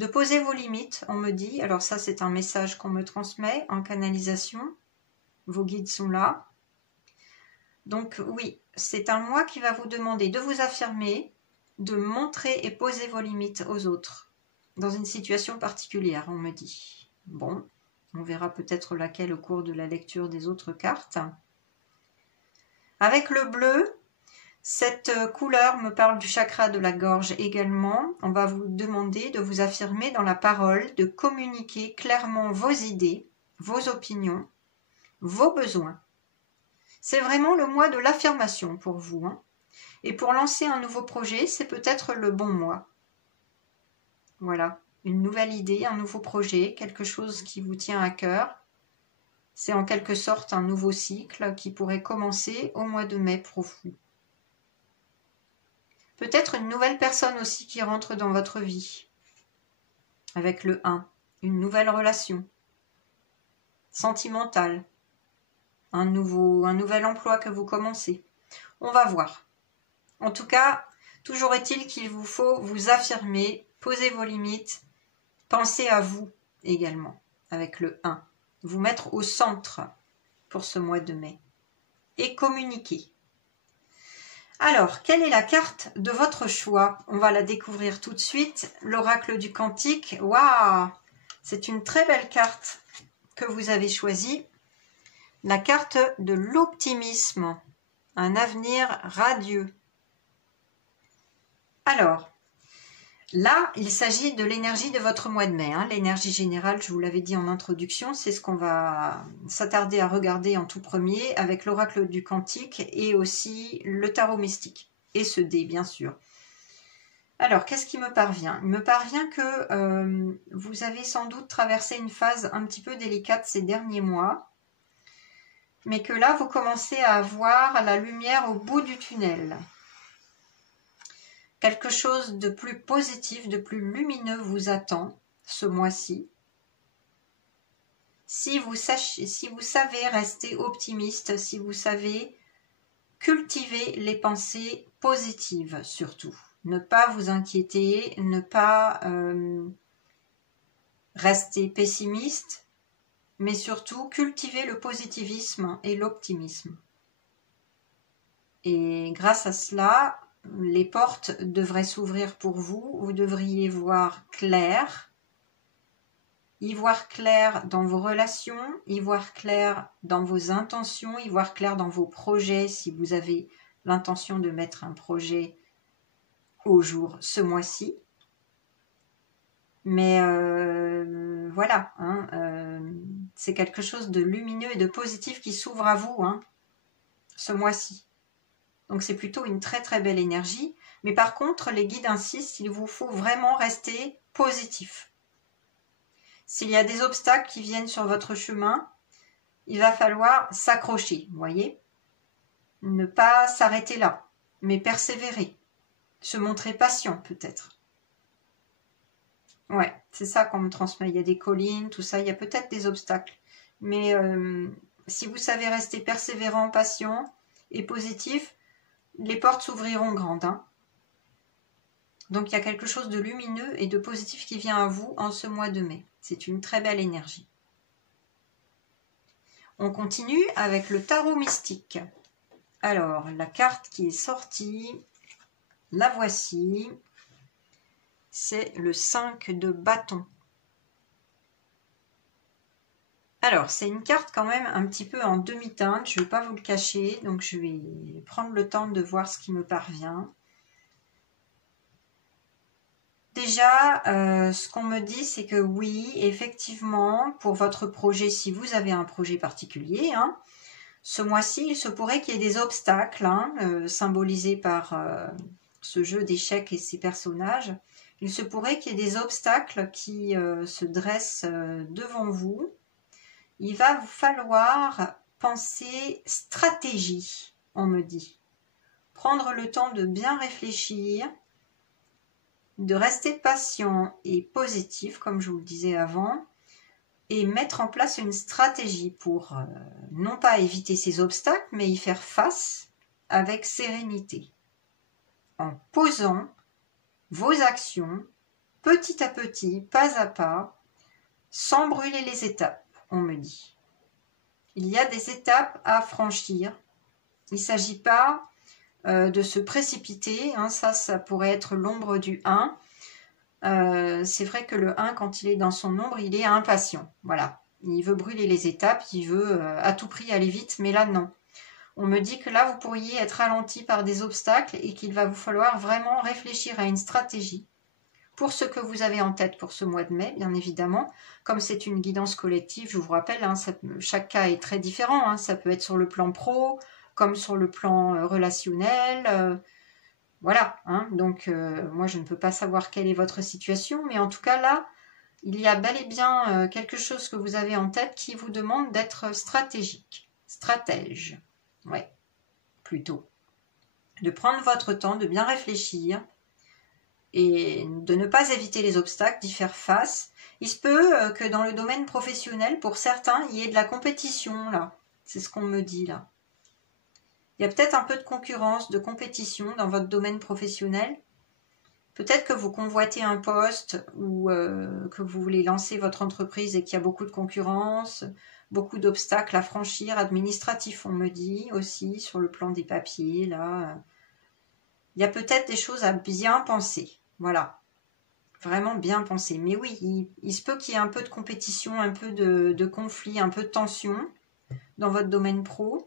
de poser vos limites, on me dit. Alors ça, c'est un message qu'on me transmet en canalisation. Vos guides sont là. Donc oui, c'est un moi qui va vous demander de vous affirmer, de montrer et poser vos limites aux autres. Dans une situation particulière, on me dit. Bon, on verra peut-être laquelle au cours de la lecture des autres cartes. Avec le bleu, cette couleur me parle du chakra de la gorge également. On va vous demander de vous affirmer dans la parole, de communiquer clairement vos idées, vos opinions, vos besoins. C'est vraiment le mois de l'affirmation pour vous. Hein. Et pour lancer un nouveau projet, c'est peut-être le bon mois. Voilà, une nouvelle idée, un nouveau projet, quelque chose qui vous tient à cœur. C'est en quelque sorte un nouveau cycle qui pourrait commencer au mois de mai pour vous. Peut-être une nouvelle personne aussi qui rentre dans votre vie. Avec le 1, une nouvelle relation sentimentale. Un nouvel emploi que vous commencez. On va voir. En tout cas, toujours est-il qu'il vous faut vous affirmer, poser vos limites, penser à vous également, avec le 1. Vous mettre au centre pour ce mois de mai. Et communiquer. Alors, quelle est la carte de votre choix? On va la découvrir tout de suite. L'oracle du Cantique. Waouh! C'est une très belle carte que vous avez choisie. La carte de l'optimisme. Un avenir radieux. Alors, là, il s'agit de l'énergie de votre mois de mai. Hein. L'énergie générale, je vous l'avais dit en introduction, c'est ce qu'on va s'attarder à regarder en tout premier avec l'oracle du Cantique et aussi le tarot mystique. Et ce dé, bien sûr. Alors, qu'est-ce qui me parvient? Il me parvient que vous avez sans doute traversé une phase un petit peu délicate ces derniers mois, mais que là, vous commencez à voir la lumière au bout du tunnel. Quelque chose de plus positif, de plus lumineux vous attend ce mois-ci. Si vous savez rester optimiste, si vous savez cultiver les pensées positives surtout. Ne pas vous inquiéter, ne pas rester pessimiste, mais surtout cultiver le positivisme et l'optimisme. Et grâce à cela, les portes devraient s'ouvrir pour vous. Vous devriez voir clair, y voir clair dans vos relations, y voir clair dans vos intentions, y voir clair dans vos projets si vous avez l'intention de mettre un projet au jour ce mois-ci. Mais voilà, hein, c'est quelque chose de lumineux et de positif qui s'ouvre à vous hein, ce mois-ci. Donc c'est plutôt une très très belle énergie. Mais par contre, les guides insistent, il vous faut vraiment rester positif. S'il y a des obstacles qui viennent sur votre chemin, il va falloir s'accrocher, vous voyez. Ne pas s'arrêter là, mais persévérer. Se montrer patient peut-être. Ouais, c'est ça qu'on me transmet. Il y a des collines, tout ça, il y a peut-être des obstacles. Mais si vous savez rester persévérant, patient et positif, les portes s'ouvriront grandes. Hein. Donc il y a quelque chose de lumineux et de positif qui vient à vous en ce mois de mai. C'est une très belle énergie. On continue avec le tarot mystique. Alors, la carte qui est sortie, la voici. C'est le 5 de bâton. Alors, c'est une carte quand même un petit peu en demi-teinte, je ne vais pas vous le cacher, donc je vais prendre le temps de voir ce qui me parvient. Déjà, ce qu'on me dit, c'est que oui, effectivement, pour votre projet, si vous avez un projet particulier, hein, ce mois-ci, il se pourrait qu'il y ait des obstacles, hein, symbolisés par ce jeu d'échecs et ses personnages. Il se pourrait qu'il y ait des obstacles qui se dressent devant vous. Il va vous falloir penser stratégie, on me dit. Prendre le temps de bien réfléchir, de rester patient et positif, comme je vous le disais avant, et mettre en place une stratégie pour non pas éviter ces obstacles, mais y faire face avec sérénité, en posant vos actions petit à petit, pas à pas, sans brûler les étapes, on me dit. Il y a des étapes à franchir. Il ne s'agit pas de se précipiter, hein, ça pourrait être l'ombre du 1. C'est vrai que le 1, quand il est dans son ombre, il est impatient. Voilà, il veut brûler les étapes, il veut à tout prix aller vite, mais là non. On me dit que là, vous pourriez être ralenti par des obstacles et qu'il va vous falloir vraiment réfléchir à une stratégie pour ce que vous avez en tête pour ce mois de mai, bien évidemment. Comme c'est une guidance collective, je vous rappelle, hein, chaque cas est très différent. Hein, ça peut être sur le plan pro, comme sur le plan relationnel. Voilà, hein, donc moi je ne peux pas savoir quelle est votre situation, mais en tout cas là, il y a bel et bien quelque chose que vous avez en tête qui vous demande d'être stratégique, stratège, ouais, plutôt. De prendre votre temps, de bien réfléchir et de ne pas éviter les obstacles, d'y faire face. Il se peut que dans le domaine professionnel, pour certains, il y ait de la compétition là, c'est ce qu'on me dit là. Il y a peut-être un peu de concurrence, de compétition dans votre domaine professionnel. Peut-être que vous convoitez un poste ou que vous voulez lancer votre entreprise et qu'il y a beaucoup de concurrence, beaucoup d'obstacles à franchir, administratifs on me dit aussi, sur le plan des papiers. Là, il y a peut-être des choses à bien penser. Voilà, vraiment bien penser. Mais oui, il se peut qu'il y ait un peu de compétition, un peu de conflit, un peu de tension dans votre domaine pro.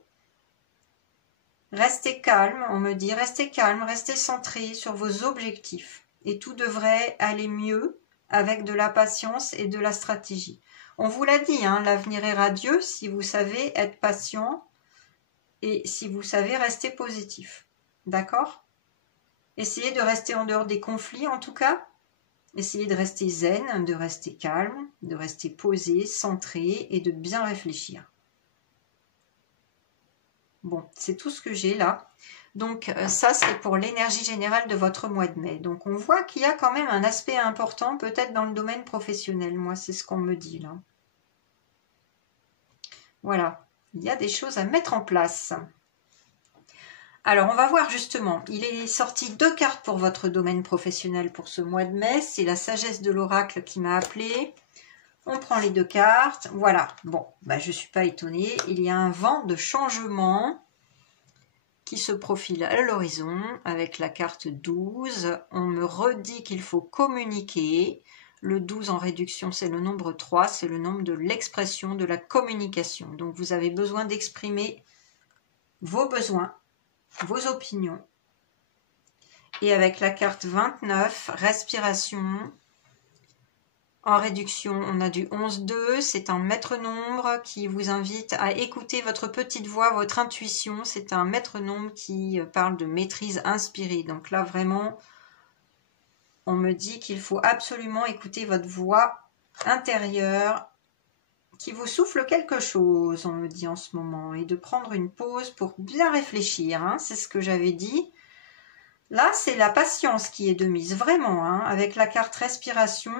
Restez calme, on me dit, restez calme, restez centré sur vos objectifs. Et tout devrait aller mieux avec de la patience et de la stratégie. On vous l'a dit, hein, l'avenir est radieux si vous savez être patient et si vous savez rester positif. D'accord? Essayez de rester en dehors des conflits en tout cas. Essayez de rester zen, de rester calme, de rester posé, centré et de bien réfléchir. Bon, c'est tout ce que j'ai là. Donc ça, c'est pour l'énergie générale de votre mois de mai. Donc on voit qu'il y a quand même un aspect important, peut-être dans le domaine professionnel. Moi, c'est ce qu'on me dit là. Voilà, il y a des choses à mettre en place. Alors, on va voir justement. Il est sorti 2 cartes pour votre domaine professionnel pour ce mois de mai. C'est la sagesse de l'oracle qui m'a appelée. On prend les 2 cartes. Voilà. Bon, bah, je ne suis pas étonnée. Il y a un vent de changement qui se profile à l'horizon avec la carte 12. On me redit qu'il faut communiquer. Le 12 en réduction, c'est le nombre 3. C'est le nombre de l'expression, de la communication. Donc, vous avez besoin d'exprimer vos besoins, vos opinions. Et avec la carte 29, respiration. En réduction, on a du 11-2, c'est un maître nombre qui vous invite à écouter votre petite voix, votre intuition. C'est un maître nombre qui parle de maîtrise inspirée. Donc là, vraiment, on me dit qu'il faut absolument écouter votre voix intérieure qui vous souffle quelque chose, on me dit en ce moment, et de prendre une pause pour bien réfléchir. Hein, c'est ce que j'avais dit. Là, c'est la patience qui est de mise, vraiment, hein, avec la carte respiration.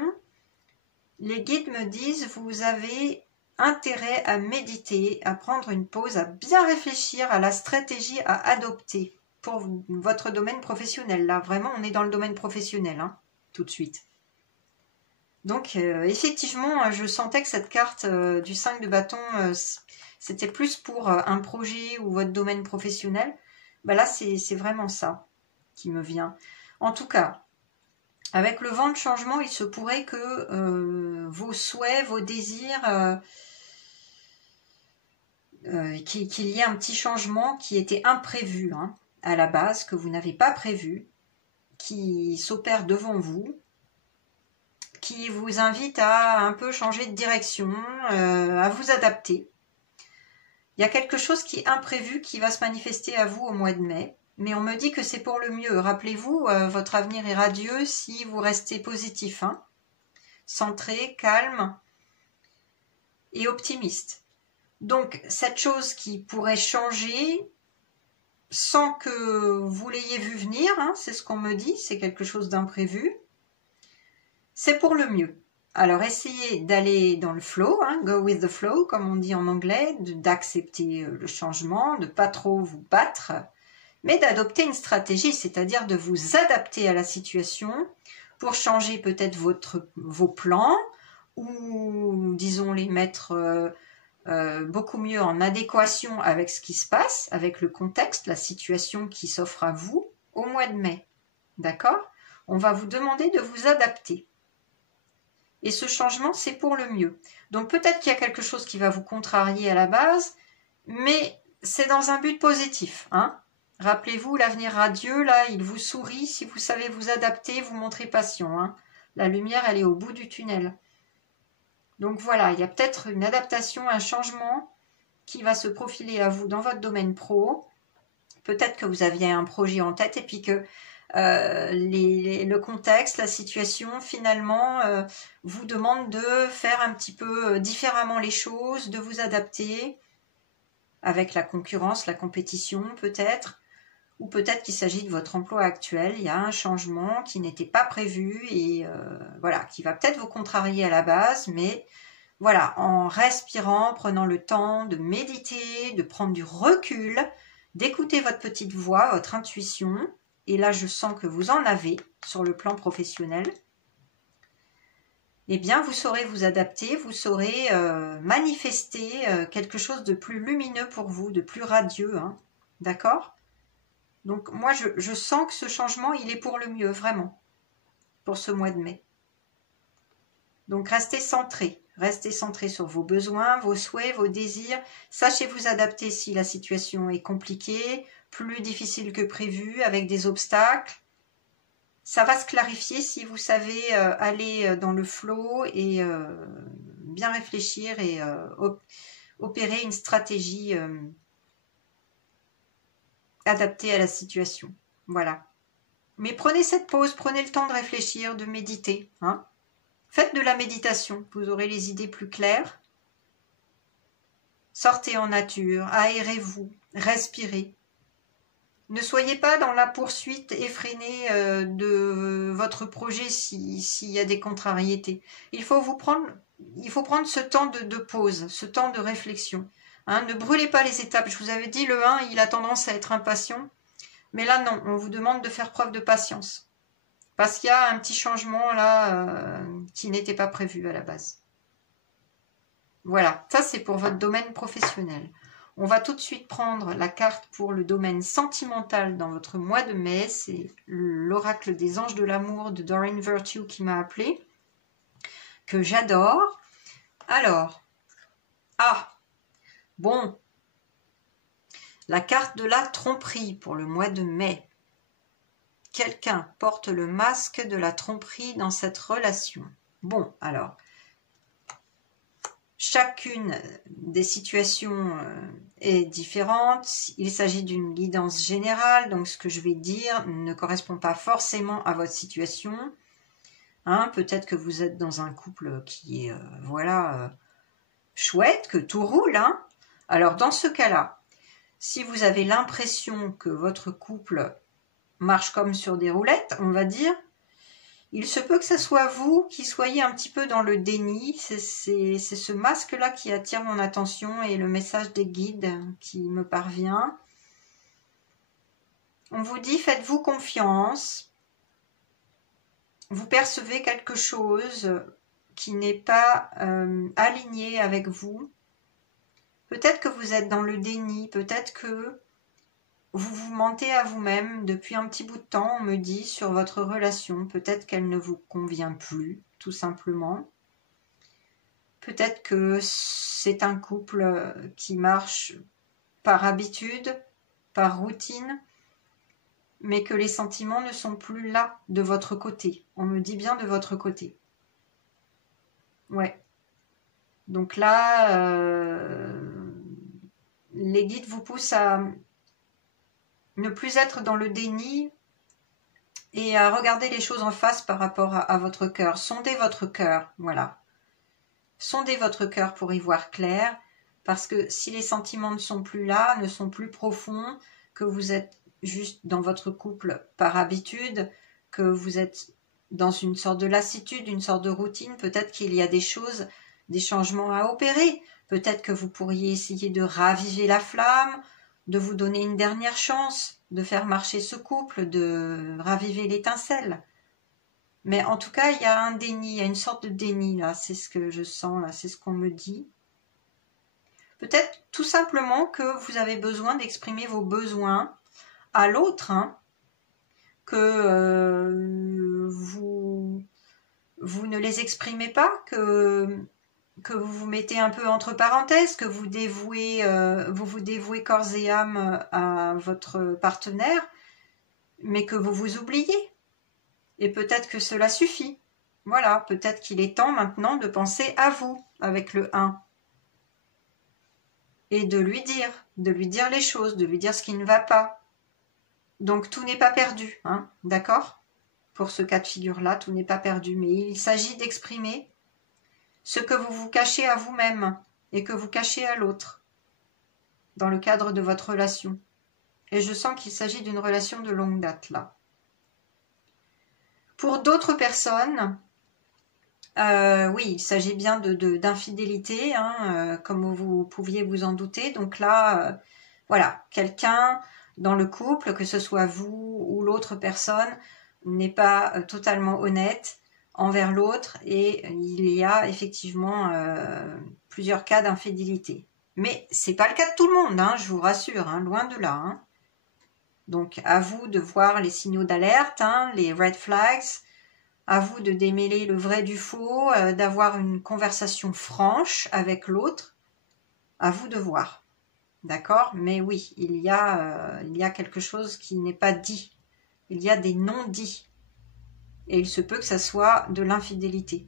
Les guides me disent, vous avez intérêt à méditer, à prendre une pause, à bien réfléchir à la stratégie à adopter pour votre domaine professionnel. Là, vraiment, on est dans le domaine professionnel, hein, tout de suite. Donc, effectivement, je sentais que cette carte du 5 de bâton, c'était plus pour un projet ou votre domaine professionnel. Ben là, c'est vraiment ça qui me vient. En tout cas, avec le vent de changement, il se pourrait que vos souhaits, vos désirs, qu'il y ait un petit changement qui était imprévu, hein, à la base, que vous n'avez pas prévu, qui s'opère devant vous, qui vous invite à un peu changer de direction, à vous adapter. Il y a quelque chose qui est imprévu qui va se manifester à vous au mois de mai. Mais on me dit que c'est pour le mieux. Rappelez-vous, votre avenir est radieux si vous restez positif, hein, centré, calme et optimiste. Donc, cette chose qui pourrait changer sans que vous l'ayez vu venir, hein, c'est ce qu'on me dit, c'est quelque chose d'imprévu, c'est pour le mieux. Alors, essayez d'aller dans le flow, hein, go with the flow, comme on dit en anglais, d'accepter le changement, de ne pas trop vous battre, mais d'adopter une stratégie, c'est-à-dire de vous adapter à la situation pour changer peut-être vos plans, ou disons les mettre beaucoup mieux en adéquation avec ce qui se passe, avec le contexte, la situation qui s'offre à vous au mois de mai. D'accord? On va vous demander de vous adapter. Et ce changement, c'est pour le mieux. Donc peut-être qu'il y a quelque chose qui va vous contrarier à la base, mais c'est dans un but positif. Hein? Rappelez-vous, l'avenir radieux, là, il vous sourit. Si vous savez vous adapter, vous montrez passion. Hein? La lumière, elle est au bout du tunnel. Donc voilà, il y a peut-être une adaptation, un changement qui va se profiler à vous dans votre domaine pro. Peut-être que vous aviez un projet en tête et puis que le contexte, la situation, finalement, vous demande de faire un petit peu différemment les choses, de vous adapter avec la concurrence, la compétition peut-être, ou peut-être qu'il s'agit de votre emploi actuel. Il y a un changement qui n'était pas prévu et voilà, qui va peut-être vous contrarier à la base, mais voilà, en respirant, prenant le temps de méditer, de prendre du recul, d'écouter votre petite voix, votre intuition, et là je sens que vous en avez sur le plan professionnel, eh bien vous saurez vous adapter, vous saurez manifester quelque chose de plus lumineux pour vous, de plus radieux, hein, d'accord? Donc moi je sens que ce changement il est pour le mieux, vraiment, pour ce mois de mai. Donc restez centré sur vos besoins, vos souhaits, vos désirs. Sachez vous adapter si la situation est compliquée, plus difficile que prévu, avec des obstacles. Ça va se clarifier si vous savez aller dans le flow et bien réfléchir et opérer une stratégie adaptée à la situation. Voilà. Mais prenez cette pause, prenez le temps de réfléchir, de méditer, hein. Faites de la méditation, vous aurez les idées plus claires. Sortez en nature, aérez-vous, respirez. Ne soyez pas dans la poursuite effrénée de votre projet s'il y a des contrariétés. Il faut prendre ce temps de pause, ce temps de réflexion. Hein, ne brûlez pas les étapes. Je vous avais dit, le 1, il a tendance à être impatient. Mais là, non, on vous demande de faire preuve de patience. Parce qu'il y a un petit changement là qui n'était pas prévu à la base. Voilà, ça c'est pour votre domaine professionnel. On va tout de suite prendre la carte pour le domaine sentimental dans votre mois de mai. C'est l'oracle des anges de l'amour de Doreen Virtue qui m'a appelé, que j'adore. Alors, bon, la carte de la tromperie pour le mois de mai. Quelqu'un porte le masque de la tromperie dans cette relation. Bon, alors, chacune des situations est différente. Il s'agit d'une guidance générale, donc ce que je vais dire ne correspond pas forcément à votre situation. Hein, peut-être que vous êtes dans un couple qui est, chouette, que tout roule. Hein. Alors, dans ce cas-là, si vous avez l'impression que votre couple marche comme sur des roulettes, on va dire, il se peut que ce soit vous qui soyez un petit peu dans le déni. C'est ce masque-là qui attire mon attention et le message des guides qui me parvient. On vous dit, faites-vous confiance. Vous percevez quelque chose qui n'est pas aligné avec vous. Peut-être que vous êtes dans le déni, peut-être que vous vous mentez à vous-même depuis un petit bout de temps, on me dit, sur votre relation. Peut-être qu'elle ne vous convient plus, tout simplement. Peut-être que c'est un couple qui marche par habitude, par routine, mais que les sentiments ne sont plus là, de votre côté. On me dit bien de votre côté. Ouais. Donc là, les guides vous poussent à ne plus être dans le déni et à regarder les choses en face par rapport à votre cœur. Sondez votre cœur, voilà. Sondez votre cœur pour y voir clair, parce que si les sentiments ne sont plus là, ne sont plus profonds, que vous êtes juste dans votre couple par habitude, que vous êtes dans une sorte de lassitude, une sorte de routine, peut-être qu'il y a des choses, des changements à opérer. Peut-être que vous pourriez essayer de raviver la flamme, de vous donner une dernière chance, de faire marcher ce couple, de raviver l'étincelle. Mais en tout cas, il y a un déni, il y a une sorte de déni là, c'est ce que je sens là, c'est ce qu'on me dit. Peut-être tout simplement que vous avez besoin d'exprimer vos besoins à l'autre, hein, que vous ne les exprimez pas, que vous vous mettez un peu entre parenthèses, que vous vous dévouez corps et âme à votre partenaire, mais que vous vous oubliez. Et peut-être que cela suffit. Voilà, peut-être qu'il est temps maintenant de penser à vous avec le 1. Et de lui dire les choses, de lui dire ce qui ne va pas. Donc tout n'est pas perdu, hein, d'accord? Pour ce cas de figure-là, tout n'est pas perdu, mais il s'agit d'exprimer ce que vous vous cachez à vous-même et que vous cachez à l'autre dans le cadre de votre relation. Et je sens qu'il s'agit d'une relation de longue date, là. Pour d'autres personnes, oui, il s'agit bien d'infidélité, hein, comme vous pouviez vous en douter. Donc là, voilà, quelqu'un dans le couple, que ce soit vous ou l'autre personne, n'est pas totalement honnête envers l'autre et il y a effectivement plusieurs cas d'infidélité. Mais c'est pas le cas de tout le monde, hein, je vous rassure, hein, loin de là. Hein. Donc à vous de voir les signaux d'alerte, hein, les red flags, à vous de démêler le vrai du faux, d'avoir une conversation franche avec l'autre, à vous de voir. D'accord? Mais oui, il y a quelque chose qui n'est pas dit. Il y a des non-dits. Et il se peut que ça soit de l'infidélité.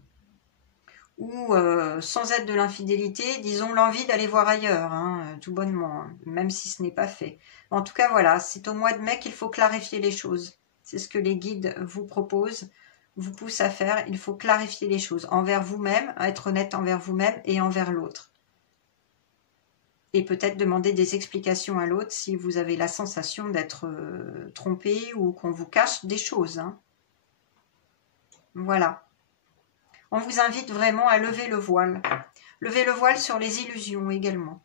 Ou sans être de l'infidélité, disons l'envie d'aller voir ailleurs, hein, tout bonnement, hein, même si ce n'est pas fait. En tout cas, voilà, c'est au mois de mai qu'il faut clarifier les choses. C'est ce que les guides vous proposent, vous poussent à faire. Il faut clarifier les choses envers vous-même, être honnête envers vous-même et envers l'autre. Et peut-être demander des explications à l'autre si vous avez la sensation d'être trompé ou qu'on vous cache des choses. Hein. Voilà. On vous invite vraiment à lever le voile. Lever le voile sur les illusions également.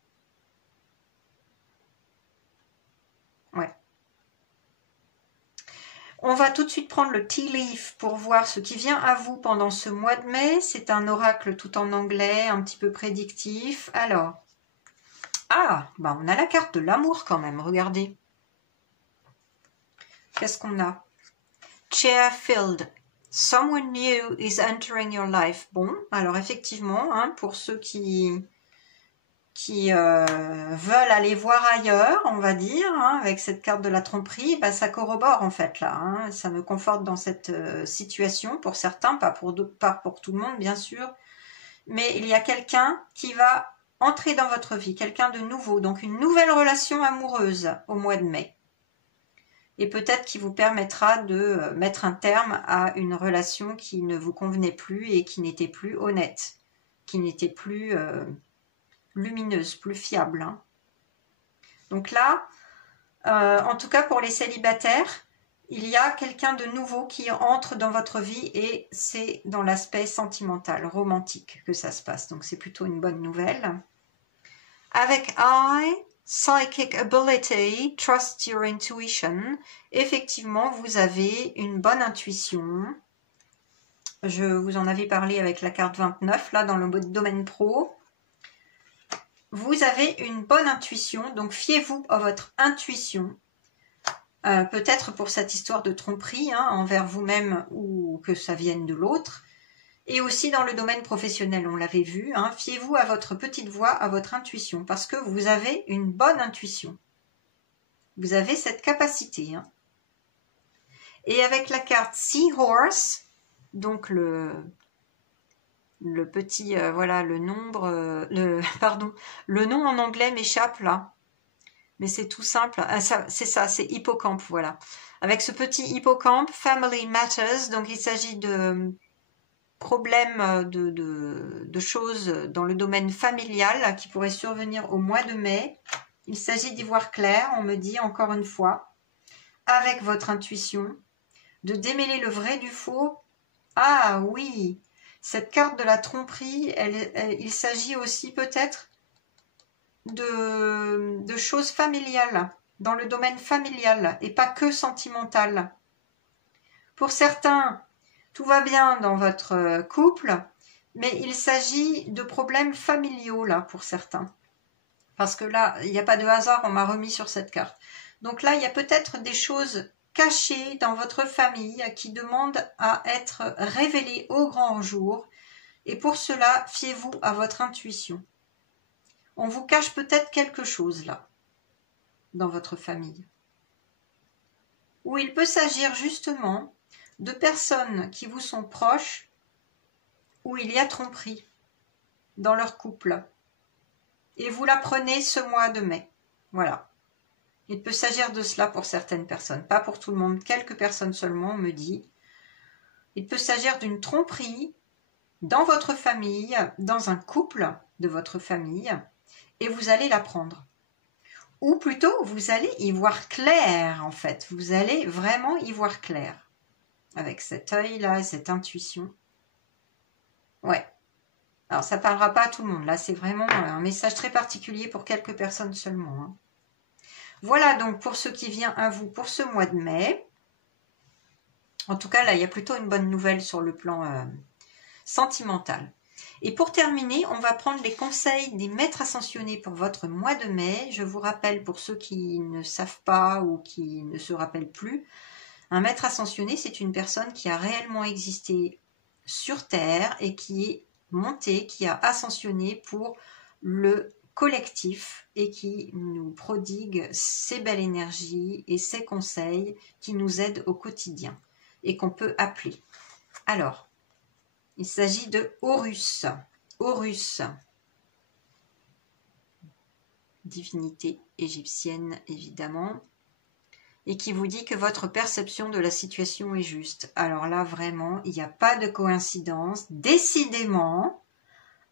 Ouais. On va tout de suite prendre le tea leaf pour voir ce qui vient à vous pendant ce mois de mai. C'est un oracle tout en anglais, un petit peu prédictif. Alors, bah on a la carte de l'amour quand même, regardez. Qu'est-ce qu'on a? Chair filled. Someone new is entering your life. Bon, alors effectivement, hein, pour ceux qui veulent aller voir ailleurs, on va dire, hein, avec cette carte de la tromperie, bah, ça corrobore en fait là. Hein, ça me conforte dans cette situation pour certains, pas pour tout le monde bien sûr. Mais il y a quelqu'un qui va entrer dans votre vie, quelqu'un de nouveau, donc une nouvelle relation amoureuse au mois de mai. Et peut-être qui vous permettra de mettre un terme à une relation qui ne vous convenait plus et qui n'était plus honnête, qui n'était plus lumineuse, plus fiable. Hein. Donc là, en tout cas pour les célibataires, il y a quelqu'un de nouveau qui entre dans votre vie et c'est dans l'aspect sentimental, romantique que ça se passe. Donc c'est plutôt une bonne nouvelle. Avec I, Psychic Ability, Trust Your Intuition, effectivement vous avez une bonne intuition. Je vous en avais parlé avec la carte 29, là dans le domaine pro. Vous avez une bonne intuition, donc fiez-vous à votre intuition. Peut-être pour cette histoire de tromperie, hein, envers vous-même ou que ça vienne de l'autre. Et aussi dans le domaine professionnel, on l'avait vu, hein, fiez-vous à votre petite voix, à votre intuition, parce que vous avez une bonne intuition. Vous avez cette capacité. Hein. Et avec la carte Seahorse, donc le petit, voilà, le nombre, le nom en anglais m'échappe là. Mais c'est tout simple, c'est ça, c'est hippocampe, voilà. Avec ce petit hippocampe, Family Matters, donc il s'agit de problèmes de choses dans le domaine familial qui pourraient survenir au mois de mai. Il s'agit d'y voir clair, on me dit encore une fois, avec votre intuition, de démêler le vrai du faux. Ah oui, cette carte de la tromperie, il s'agit aussi peut-être de choses familiales, dans le domaine familial et pas que sentimental. Pour certains, Tout va bien dans votre couple, mais il s'agit de problèmes familiaux là pour certains. Parce que là, il n'y a pas de hasard, on m'a remis sur cette carte. Donc là, il y a peut-être des choses cachées dans votre famille qui demandent à être révélées au grand jour. Et pour cela, fiez-vous à votre intuition. On vous cache peut-être quelque chose là, dans votre famille. Ou il peut s'agir justement de personnes qui vous sont proches où il y a tromperie dans leur couple. Et vous l'apprenez ce mois de mai. Voilà. Il peut s'agir de cela pour certaines personnes, pas pour tout le monde. Quelques personnes seulement, on me dit. Il peut s'agir d'une tromperie dans votre famille, dans un couple de votre famille, et vous allez l'apprendre. Ou plutôt, vous allez y voir clair, en fait. Vous allez vraiment y voir clair. Avec cet œil-là, cette intuition. Ouais. Alors, ça ne parlera pas à tout le monde. Là, c'est vraiment un message très particulier pour quelques personnes seulement. Hein. Voilà donc pour ce qui vient à vous pour ce mois de mai. En tout cas, là, il y a plutôt une bonne nouvelle sur le plan sentimental. Et pour terminer, on va prendre les conseils des maîtres ascensionnés pour votre mois de mai. Je vous rappelle, pour ceux qui ne savent pas ou qui ne se rappellent plus, un maître ascensionné, c'est une personne qui a réellement existé sur Terre et qui est monté, qui a ascensionné pour le collectif et qui nous prodigue ses belles énergies et ses conseils qui nous aident au quotidien et qu'on peut appeler. Alors, il s'agit de Horus. Horus, divinité égyptienne évidemment, et qui vous dit que votre perception de la situation est juste. Alors là, vraiment, il n'y a pas de coïncidence. Décidément,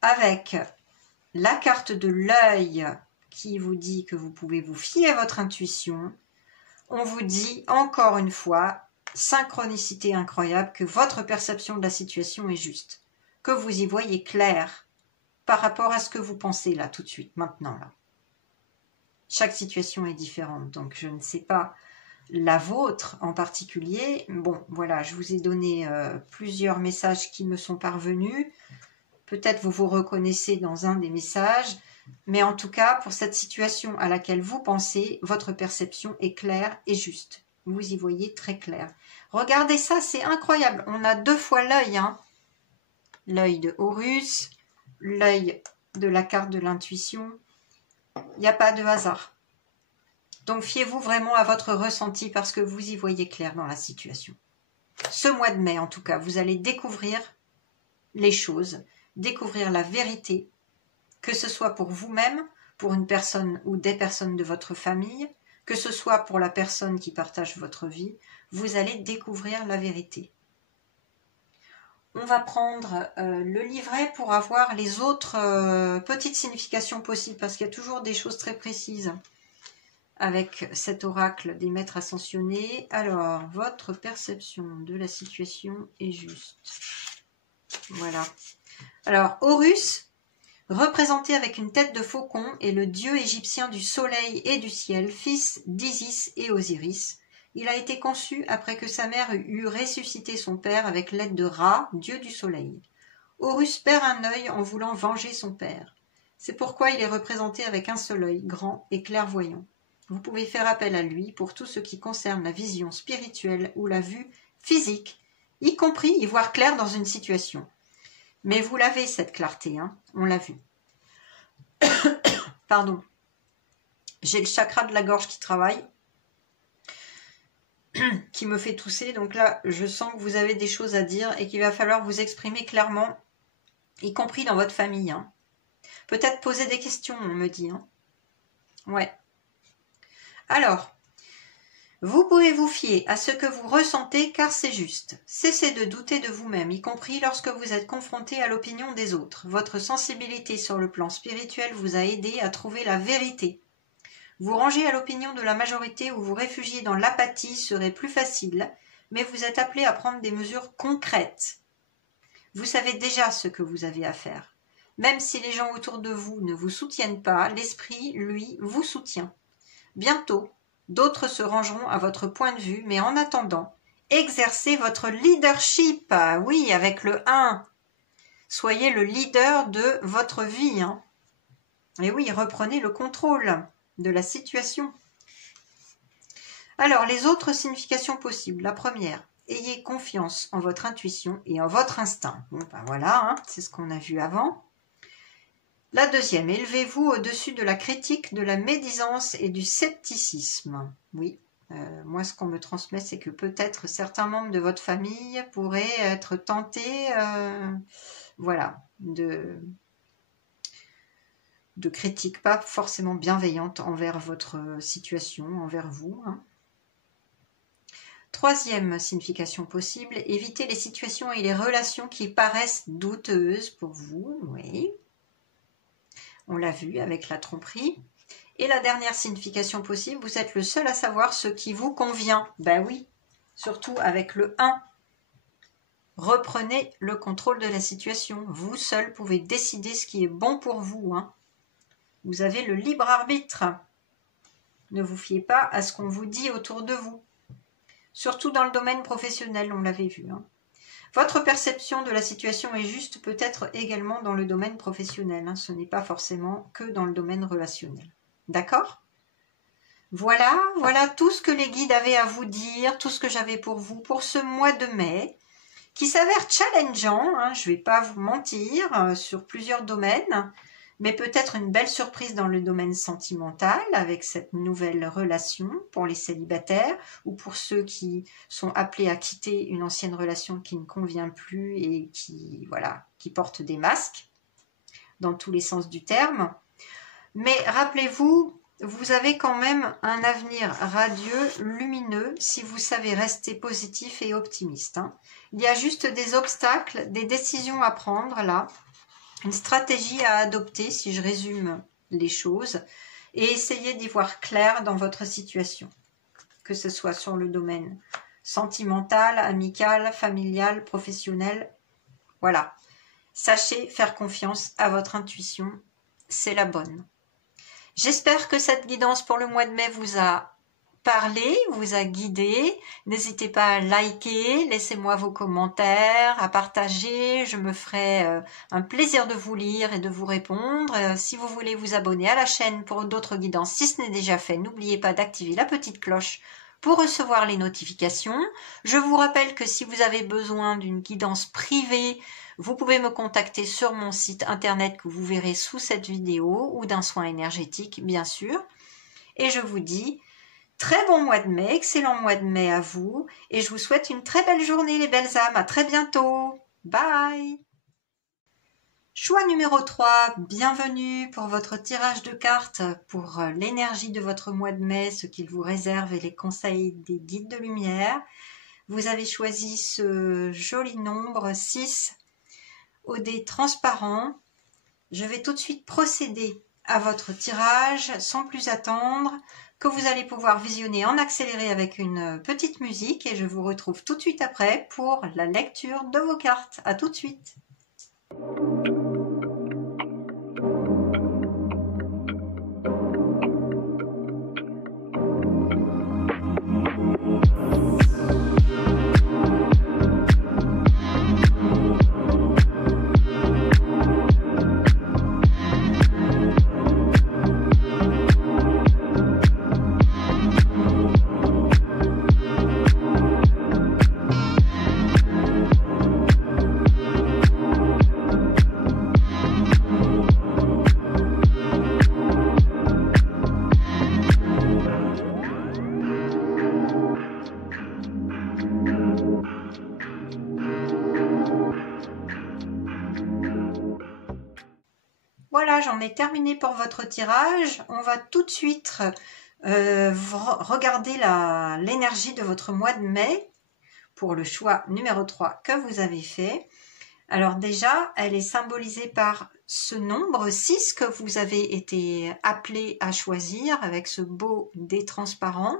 avec la carte de l'œil qui vous dit que vous pouvez vous fier à votre intuition, on vous dit encore une fois, synchronicité incroyable, que votre perception de la situation est juste, que vous y voyez clair par rapport à ce que vous pensez là tout de suite, maintenant là. Chaque situation est différente, donc je ne sais pas la vôtre en particulier. Bon, voilà, je vous ai donné plusieurs messages qui me sont parvenus. Peut-être vous vous reconnaissez dans un des messages, mais en tout cas, pour cette situation à laquelle vous pensez, votre perception est claire et juste. Vous y voyez très clair. Regardez ça, c'est incroyable. On a 2 fois l'œil, hein. L'œil de Horus, l'œil de la carte de l'intuition. Il n'y a pas de hasard. Donc, fiez-vous vraiment à votre ressenti parce que vous y voyez clair dans la situation. Ce mois de mai, en tout cas, vous allez découvrir les choses, découvrir la vérité, que ce soit pour vous-même, pour une personne ou des personnes de votre famille, que ce soit pour la personne qui partage votre vie, vous allez découvrir la vérité. On va prendre le livret pour avoir les autres petites significations possibles, parce qu'il y a toujours des choses très précises avec cet oracle des maîtres ascensionnés. Alors, votre perception de la situation est juste. Voilà. Alors, Horus, représenté avec une tête de faucon, est le dieu égyptien du soleil et du ciel, fils d'Isis et Osiris. Il a été conçu après que sa mère eut ressuscité son père avec l'aide de Ra, dieu du soleil. Horus perd un œil en voulant venger son père. C'est pourquoi il est représenté avec un seul œil, grand et clairvoyant. Vous pouvez faire appel à lui pour tout ce qui concerne la vision spirituelle ou la vue physique, y compris y voir clair dans une situation. Mais vous l'avez, cette clarté, hein, on l'a vu. Pardon. J'ai le chakra de la gorge qui travaille, qui me fait tousser. Donc là, je sens que vous avez des choses à dire et qu'il va falloir vous exprimer clairement, y compris dans votre famille. Hein. Peut-être poser des questions, on me dit. Hein. Ouais. Alors, vous pouvez vous fier à ce que vous ressentez car c'est juste. Cessez de douter de vous-même, y compris lorsque vous êtes confronté à l'opinion des autres. Votre sensibilité sur le plan spirituel vous a aidé à trouver la vérité. Vous rangez à l'opinion de la majorité ou vous réfugiez dans l'apathie serait plus facile, mais vous êtes appelé à prendre des mesures concrètes. Vous savez déjà ce que vous avez à faire. Même si les gens autour de vous ne vous soutiennent pas, l'esprit, lui, vous soutient. Bientôt, d'autres se rangeront à votre point de vue, mais en attendant, exercer votre leadership. Oui, avec le 1. Soyez le leader de votre vie. Hein. Et oui, reprenez le contrôle de la situation. Alors, les autres significations possibles. La première, ayez confiance en votre intuition et en votre instinct. Bon, ben voilà, hein, c'est ce qu'on a vu avant. La deuxième, élevez-vous au-dessus de la critique, de la médisance et du scepticisme. Oui, moi ce qu'on me transmet, c'est que peut-être certains membres de votre famille pourraient être tentés voilà, de critiques pas forcément bienveillantes envers votre situation, envers vous. Hein. Troisième signification possible, évitez les situations et les relations qui paraissent douteuses pour vous. Oui. On l'a vu avec la tromperie. Et la dernière signification possible, vous êtes le seul à savoir ce qui vous convient. Ben oui, surtout avec le 1. Reprenez le contrôle de la situation. Vous seul pouvez décider ce qui est bon pour vous. Hein. Vous avez le libre arbitre. Ne vous fiez pas à ce qu'on vous dit autour de vous. Surtout dans le domaine professionnel, on l'avait vu. Hein. Votre perception de la situation est juste peut-être également dans le domaine professionnel. Hein. Ce n'est pas forcément que dans le domaine relationnel. D'accord ? Voilà tout ce que les guides avaient à vous dire, tout ce que j'avais pour vous pour ce mois de mai, qui s'avère challengeant, hein, je ne vais pas vous mentir, sur plusieurs domaines, mais peut-être une belle surprise dans le domaine sentimental avec cette nouvelle relation pour les célibataires ou pour ceux qui sont appelés à quitter une ancienne relation qui ne convient plus et qui portent des masques dans tous les sens du terme. Mais rappelez-vous, vous avez quand même un avenir radieux, lumineux, si vous savez rester positif et optimiste. Hein. Il y a juste des obstacles, des décisions à prendre là, une stratégie à adopter, si je résume les choses, et essayez d'y voir clair dans votre situation, que ce soit sur le domaine sentimental, amical, familial, professionnel. Voilà. Sachez faire confiance à votre intuition, c'est la bonne. J'espère que cette guidance pour le mois de mai vous a parlé, vous a guidé. N'hésitez pas à liker, laissez-moi vos commentaires, à partager. Je me ferai un plaisir de vous lire et de vous répondre. Si vous voulez vous abonner à la chaîne pour d'autres guidances, si ce n'est déjà fait, n'oubliez pas d'activer la petite cloche pour recevoir les notifications. Je vous rappelle que si vous avez besoin d'une guidance privée, vous pouvez me contacter sur mon site internet que vous verrez sous cette vidéo ou d'un soin énergétique, bien sûr. Et je vous dis très bon mois de mai, excellent mois de mai à vous. Et je vous souhaite une très belle journée, les belles âmes. À très bientôt. Bye. Choix numéro 3, bienvenue pour votre tirage de cartes pour l'énergie de votre mois de mai, ce qu'il vous réserve et les conseils des guides de lumière. Vous avez choisi ce joli nombre 6 au dé transparent. Je vais tout de suite procéder à votre tirage sans plus attendre, que vous allez pouvoir visionner en accéléré avec une petite musique et je vous retrouve tout de suite après pour la lecture de vos cartes. À tout de suite. Voilà, j'en ai terminé pour votre tirage. On va tout de suite regarder l'énergie de votre mois de mai pour le choix numéro 3 que vous avez fait. Alors déjà, elle est symbolisée par ce nombre 6 que vous avez été appelé à choisir avec ce beau dé transparent.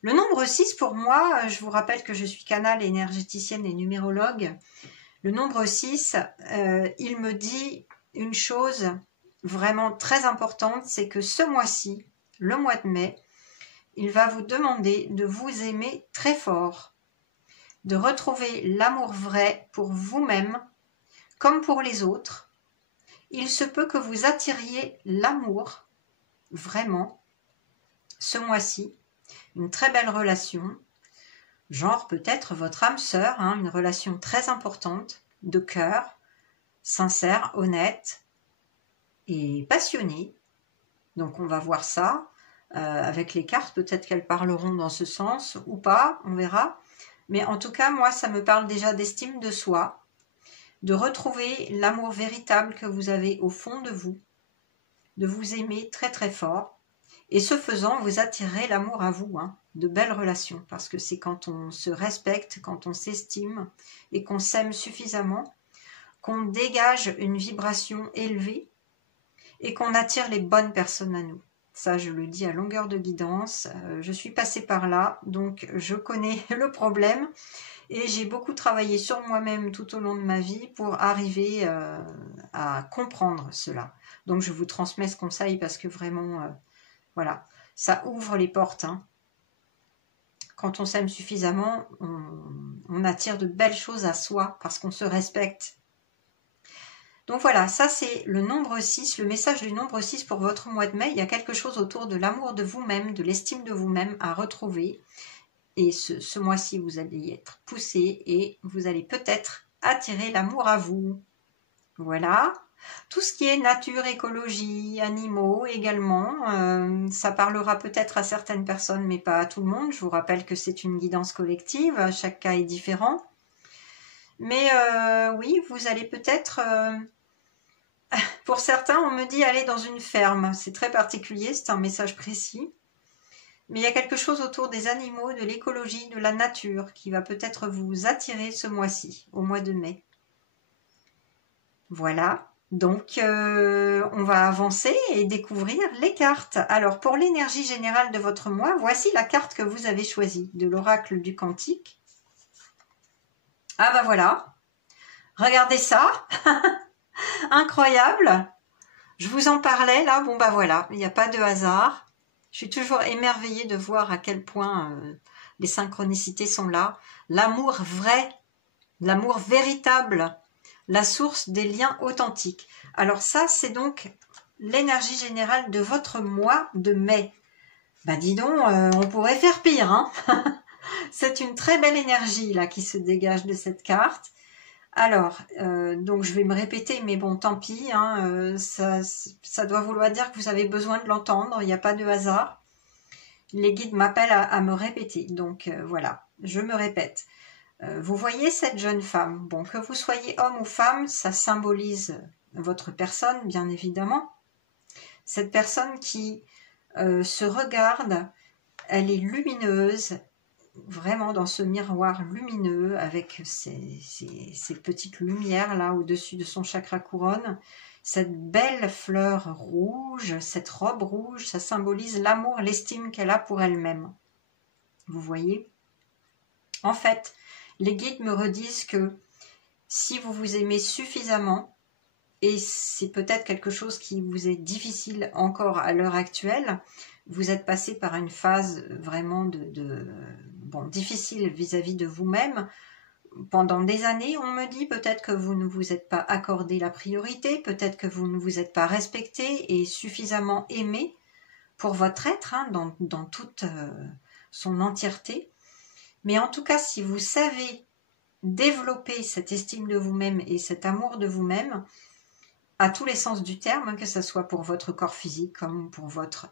Le nombre 6 pour moi, je vous rappelle que je suis canal énergéticienne et numérologue. Le nombre 6, il me dit une chose vraiment très importante, c'est que ce mois-ci, le mois de mai, il va vous demander de vous aimer très fort. de retrouver l'amour vrai pour vous-même comme pour les autres. Il se peut que vous attiriez l'amour, vraiment, ce mois-ci, une très belle relation, genre peut-être votre âme sœur, hein, une relation très importante, de cœur, sincère, honnête et passionnée. Donc on va voir ça avec les cartes, peut-être qu'elles parleront dans ce sens ou pas, on verra. Mais en tout cas, moi, ça me parle déjà d'estime de soi, de retrouver l'amour véritable que vous avez au fond de vous, de vous aimer très très fort. Et ce faisant, vous attirez l'amour à vous, hein, de belles relations, parce que c'est quand on se respecte, quand on s'estime et qu'on s'aime suffisamment, qu'on dégage une vibration élevée et qu'on attire les bonnes personnes à nous. Ça, je le dis à longueur de guidance. Je suis passée par là, donc je connais le problème. Et j'ai beaucoup travaillé sur moi-même tout au long de ma vie pour arriver à comprendre cela. Donc je vous transmets ce conseil parce que vraiment, voilà, ça ouvre les portes. Hein. Quand on s'aime suffisamment, on attire de belles choses à soi parce qu'on se respecte. Donc voilà, ça c'est le nombre 6, le message du nombre 6 pour votre mois de mai. Il y a quelque chose autour de l'amour de vous-même, de l'estime de vous-même à retrouver. Et ce mois-ci, vous allez être poussé et vous allez peut-être attirer l'amour à vous. Voilà. Tout ce qui est nature, écologie, animaux également, ça parlera peut-être à certaines personnes, mais pas à tout le monde. Je vous rappelle que c'est une guidance collective, chaque cas est différent. Mais oui, vous allez peut-être... pour certains, on me dit aller dans une ferme. C'est très particulier, c'est un message précis. Mais il y a quelque chose autour des animaux, de l'écologie, de la nature qui va peut-être vous attirer ce mois-ci, au mois de mai. Voilà, donc on va avancer et découvrir les cartes. Alors pour l'énergie générale de votre mois, voici la carte que vous avez choisie, de l'oracle du Cantique. Ah bah voilà, regardez ça, incroyable. Je vous en parlais là, bon bah voilà, il n'y a pas de hasard. Je suis toujours émerveillée de voir à quel point les synchronicités sont là. L'amour vrai, l'amour véritable, la source des liens authentiques. Alors ça, c'est donc l'énergie générale de votre mois de mai. Bah dis donc, on pourrait faire pire, hein. C'est une très belle énergie là qui se dégage de cette carte. Alors, donc je vais me répéter, mais bon, tant pis, hein, ça doit vouloir dire que vous avez besoin de l'entendre, il n'y a pas de hasard. Les guides m'appellent à me répéter, donc voilà, je me répète. Vous voyez cette jeune femme, bon, que vous soyez homme ou femme, ça symbolise votre personne, bien évidemment. Cette personne qui se regarde, elle est lumineuse, vraiment dans ce miroir lumineux avec ces petites lumières là au-dessus de son chakra couronne, cette belle fleur rouge, cette robe rouge, ça symbolise l'amour, l'estime qu'elle a pour elle-même. Vous voyez? En fait, les guides me redisent que si vous vous aimez suffisamment, et c'est peut-être quelque chose qui vous est difficile encore à l'heure actuelle, vous êtes passé par une phase vraiment difficile vis-à-vis de vous-même. Pendant des années, on me dit peut-être que vous ne vous êtes pas accordé la priorité, peut-être que vous ne vous êtes pas respecté et suffisamment aimé pour votre être, hein, dans toute son entièreté. Mais en tout cas, si vous savez développer cette estime de vous-même et cet amour de vous-même, à tous les sens du terme, hein, que ce soit pour votre corps physique comme pour votre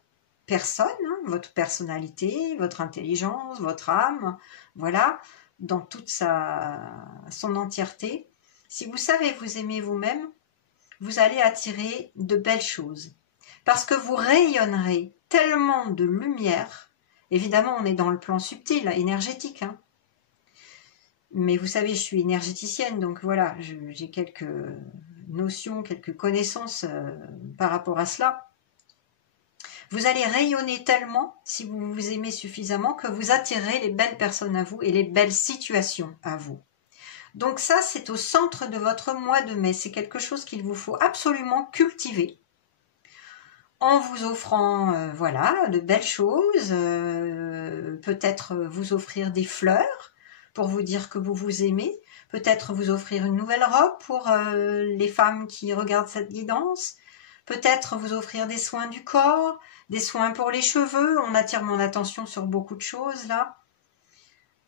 personne, hein, votre personnalité, votre intelligence, votre âme, voilà, dans toute son entièreté. Si vous savez vous aimer vous-même, vous allez attirer de belles choses. Parce que vous rayonnerez tellement de lumière. Évidemment, on est dans le plan subtil, énergétique. Hein. Mais vous savez, je suis énergéticienne, donc voilà, j'ai quelques notions, quelques connaissances par rapport à cela. Vous allez rayonner tellement, si vous vous aimez suffisamment, que vous attirerez les belles personnes à vous et les belles situations à vous. Donc ça, c'est au centre de votre mois de mai. C'est quelque chose qu'il vous faut absolument cultiver. En vous offrant, voilà, de belles choses, peut-être vous offrir des fleurs, pour vous dire que vous vous aimez, peut-être vous offrir une nouvelle robe pour les femmes qui regardent cette guidance, peut-être vous offrir des soins du corps, des soins pour les cheveux, on attire mon attention sur beaucoup de choses là,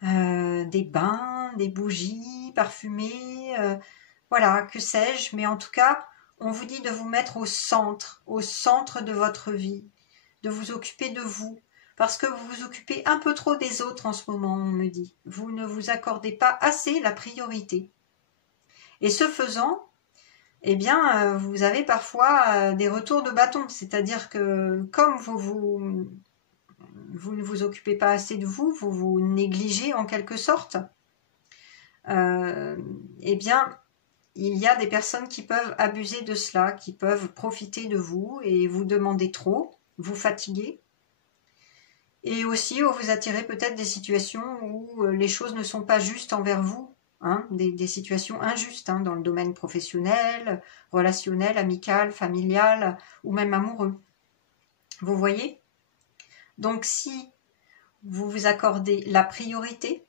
des bains, des bougies parfumées, voilà, que sais-je, mais en tout cas, on vous dit de vous mettre au centre de votre vie, de vous occuper de vous, parce que vous vous occupez un peu trop des autres en ce moment, on me dit. Vous ne vous accordez pas assez la priorité. Et ce faisant, eh bien, vous avez parfois des retours de bâton, c'est-à-dire que comme vous ne vous occupez pas assez de vous, vous vous négligez en quelque sorte, eh bien, il y a des personnes qui peuvent abuser de cela, qui peuvent profiter de vous et vous demander trop, vous fatiguer. Et aussi, vous attirez peut-être des situations où les choses ne sont pas justes envers vous, hein, des situations injustes dans le domaine professionnel, relationnel, amical, familial ou même amoureux. Vous voyez? Donc si vous vous accordez la priorité,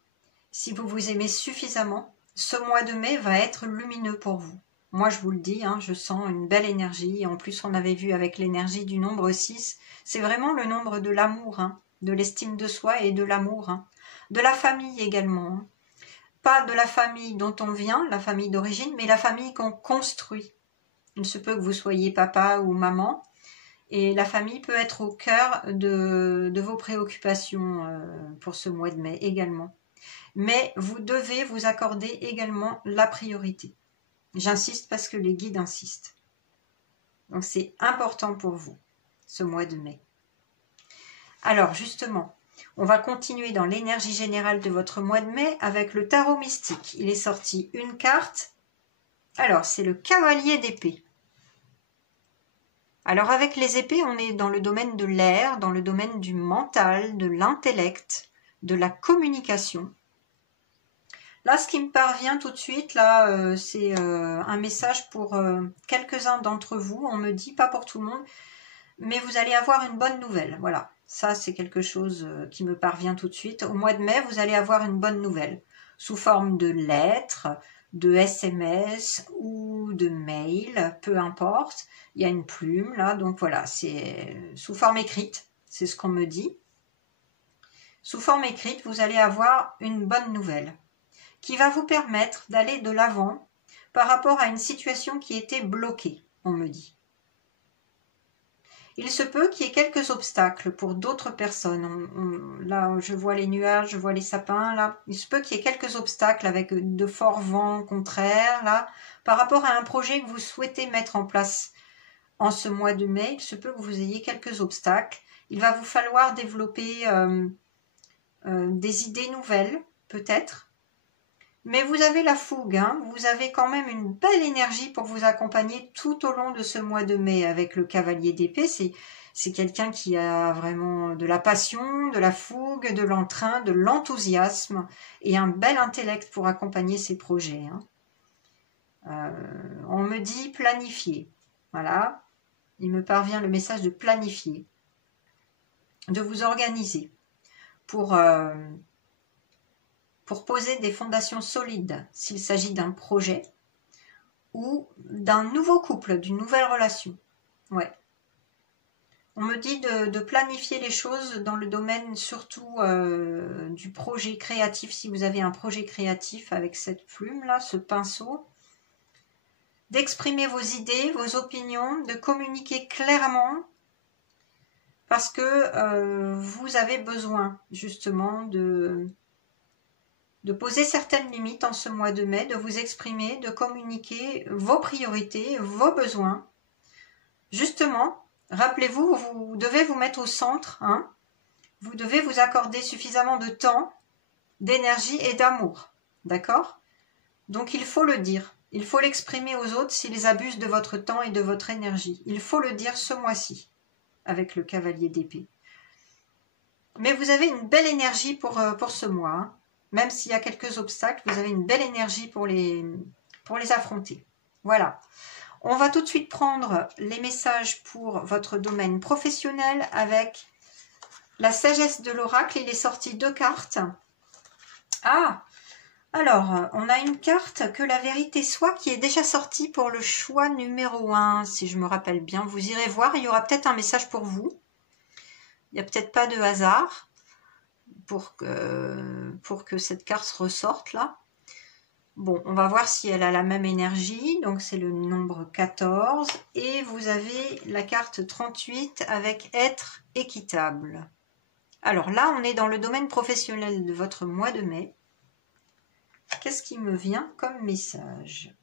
si vous vous aimez suffisamment, ce mois de mai va être lumineux pour vous. Moi, je vous le dis, je sens une belle énergie. En plus, on avait vu avec l'énergie du nombre 6, c'est vraiment le nombre de l'amour, de l'estime de soi et de l'amour. De la famille également. Pas de la famille dont on vient, la famille d'origine, mais la famille qu'on construit. Il se peut que vous soyez papa ou maman, et la famille peut être au cœur de vos préoccupations pour ce mois de mai également. Mais vous devez vous accorder également la priorité. J'insiste parce que les guides insistent. Donc c'est important pour vous, ce mois de mai. Alors justement, on va continuer dans l'énergie générale de votre mois de mai avec le tarot mystique. Il est sorti une carte. Alors c'est le cavalier d'épée. Alors avec les épées, on est dans le domaine de l'air, dans le domaine du mental, de l'intellect, de la communication. Là, ce qui me parvient tout de suite, là, c'est un message pour quelques-uns d'entre vous. On me dit, pas pour tout le monde, mais vous allez avoir une bonne nouvelle. Voilà, ça c'est quelque chose qui me parvient tout de suite. Au mois de mai, vous allez avoir une bonne nouvelle, sous forme de lettres, de SMS ou de mail, peu importe. Il y a une plume là, donc voilà, c'est sous forme écrite, c'est ce qu'on me dit. Sous forme écrite, vous allez avoir une bonne nouvelle qui va vous permettre d'aller de l'avant par rapport à une situation qui était bloquée, on me dit. Il se peut qu'il y ait quelques obstacles pour d'autres personnes. Là, je vois les nuages, je vois les sapins. Là, il se peut qu'il y ait quelques obstacles avec de forts vents contraires. Là, par rapport à un projet que vous souhaitez mettre en place en ce mois de mai, il se peut que vous ayez quelques obstacles. Il va vous falloir développer des idées nouvelles, peut-être. Mais vous avez la fougue, vous avez quand même une belle énergie pour vous accompagner tout au long de ce mois de mai avec le cavalier d'épée. C'est quelqu'un qui a vraiment de la passion, de la fougue, de l'entrain, de l'enthousiasme et un bel intellect pour accompagner ses projets. On me dit planifier. Voilà, il me parvient le message de planifier, de vous organiser pour poser des fondations solides s'il s'agit d'un projet ou d'un nouveau couple, d'une nouvelle relation. Ouais. On me dit de planifier les choses dans le domaine surtout du projet créatif, si vous avez un projet créatif avec cette plume-là, ce pinceau. D'exprimer vos idées, vos opinions, de communiquer clairement parce que vous avez besoin justement de poser certaines limites en ce mois de mai, de vous exprimer, de communiquer vos priorités, vos besoins. Justement, rappelez-vous, vous devez vous mettre au centre, vous devez vous accorder suffisamment de temps, d'énergie et d'amour, d'accord? Donc il faut le dire, il faut l'exprimer aux autres s'ils abusent de votre temps et de votre énergie. Il faut le dire ce mois-ci, avec le cavalier d'épée. Mais vous avez une belle énergie pour ce mois, Même s'il y a quelques obstacles, vous avez une belle énergie pour les affronter. Voilà. On va tout de suite prendre les messages pour votre domaine professionnel avec la sagesse de l'oracle. Il est sorti 2 cartes. Ah, Alors, on a une carte que la vérité soit qui est déjà sortie pour le choix numéro 1, si je me rappelle bien. Vous irez voir, il y aura peut-être un message pour vous. Il n'y a peut-être pas de hasard pour que cette carte ressorte là. Bon, on va voir si elle a la même énergie. Donc, c'est le nombre 14. Et vous avez la carte 38 avec être équitable. Alors là, on est dans le domaine professionnel de votre mois de mai. Qu'est-ce qui me vient comme message?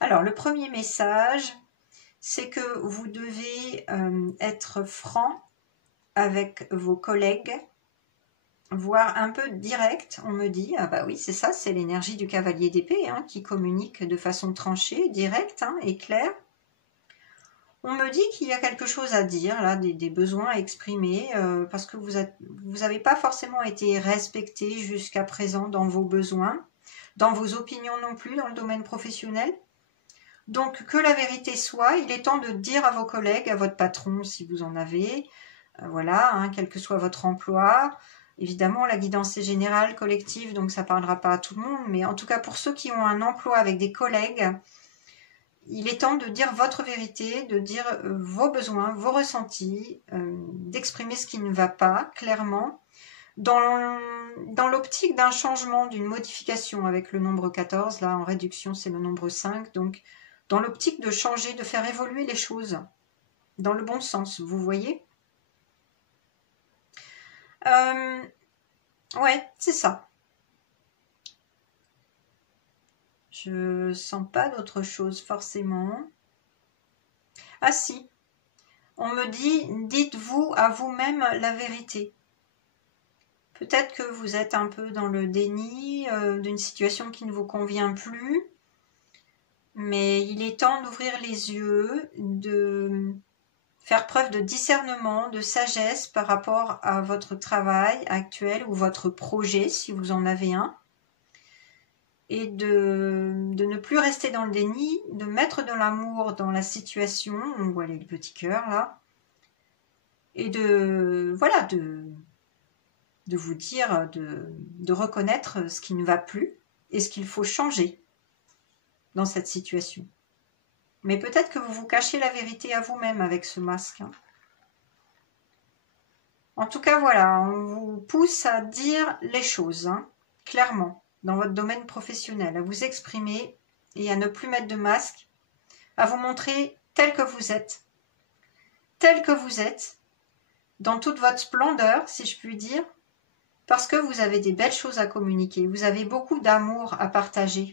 Alors, le premier message, c'est que vous devez être franc avec vos collègues, voire un peu direct, on me dit. Ah bah oui, c'est ça, c'est l'énergie du cavalier d'épée hein, qui communique de façon tranchée, directe hein, et claire. On me dit qu'il y a quelque chose à dire, là, des besoins à exprimer, parce que vous n'avez pas forcément été respecté jusqu'à présent dans vos besoins, dans vos opinions non plus, dans le domaine professionnel. Donc, que la vérité soit, il est temps de dire à vos collègues, à votre patron, si vous en avez, voilà, hein, quel que soit votre emploi. Évidemment, la guidance est générale, collective, donc ça ne parlera pas à tout le monde, mais en tout cas, pour ceux qui ont un emploi avec des collègues, il est temps de dire votre vérité, de dire vos besoins, vos ressentis, d'exprimer ce qui ne va pas, clairement, dans l'optique d'un changement, d'une modification avec le nombre 14, là en réduction c'est le nombre 5, donc dans l'optique de changer, de faire évoluer les choses dans le bon sens, vous voyez? Ouais, c'est ça. Je sens pas d'autre chose forcément. Ah si, on me dit, dites-vous à vous-même la vérité. Peut-être que vous êtes un peu dans le déni d'une situation qui ne vous convient plus, mais il est temps d'ouvrir les yeux, de faire preuve de discernement, de sagesse par rapport à votre travail actuel ou votre projet, si vous en avez un, et de ne plus rester dans le déni, de mettre de l'amour dans la situation, on voit les petits cœurs là, et de vous dire, de reconnaître ce qui ne va plus et ce qu'il faut changer dans cette situation. Mais peut-être que vous vous cachez la vérité à vous-même avec ce masque. Hein. En tout cas, voilà, on vous pousse à dire les choses, hein, clairement, dans votre domaine professionnel, à vous exprimer et à ne plus mettre de masque, à vous montrer tel que vous êtes, dans toute votre splendeur, si je puis dire, parce que vous avez des belles choses à communiquer, vous avez beaucoup d'amour à partager,